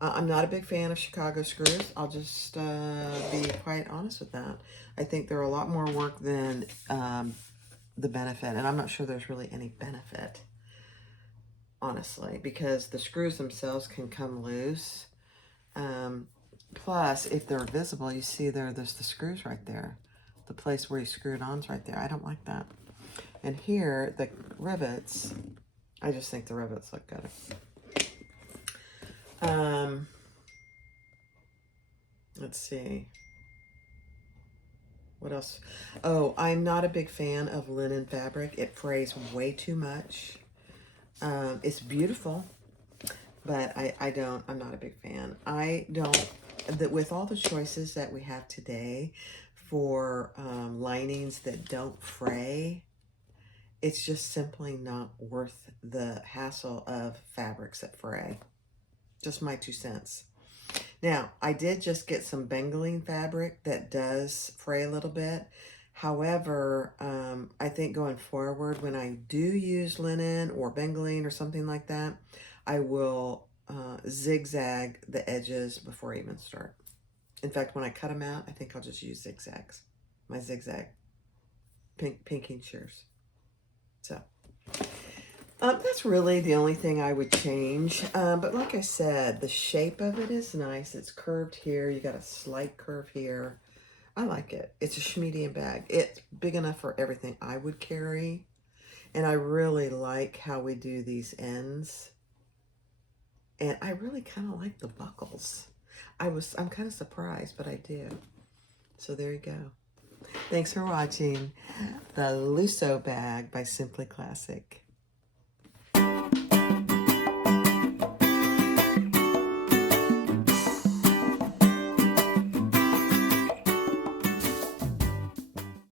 I'm not a big fan of Chicago screws. I'll just be quite honest with that. I think they're a lot more work than the benefit, and I'm not sure there's really any benefit, honestly, because the screws themselves can come loose. Plus, if they're visible, you see there's the screws right there. The place where you screw it on is right there. I don't like that. And here, the rivets, I just think the rivets look better. Let's see. What else? Oh, I'm not a big fan of linen fabric. It frays way too much. It's beautiful, but I'm not a big fan. With all the choices that we have today for linings that don't fray, it's just simply not worth the hassle of fabrics that fray. Just my 2 cents. Now, I did just get some bangling fabric that does fray a little bit. However, I think going forward, when I do use linen or bangling or something like that, I will zigzag the edges before I even start. In fact, when I cut them out, I think I'll just use zigzags. My zigzag pinking shears. So that's really the only thing I would change. But like I said, the shape of it is nice. It's curved here. You got a slight curve here. I like it. It's a medium bag. It's big enough for everything I would carry. And I really like how we do these ends. And I really kind of like the buckles. I'm kind of surprised, but I do. So there you go. Thanks for watching the Lusso bag by Simply Classic.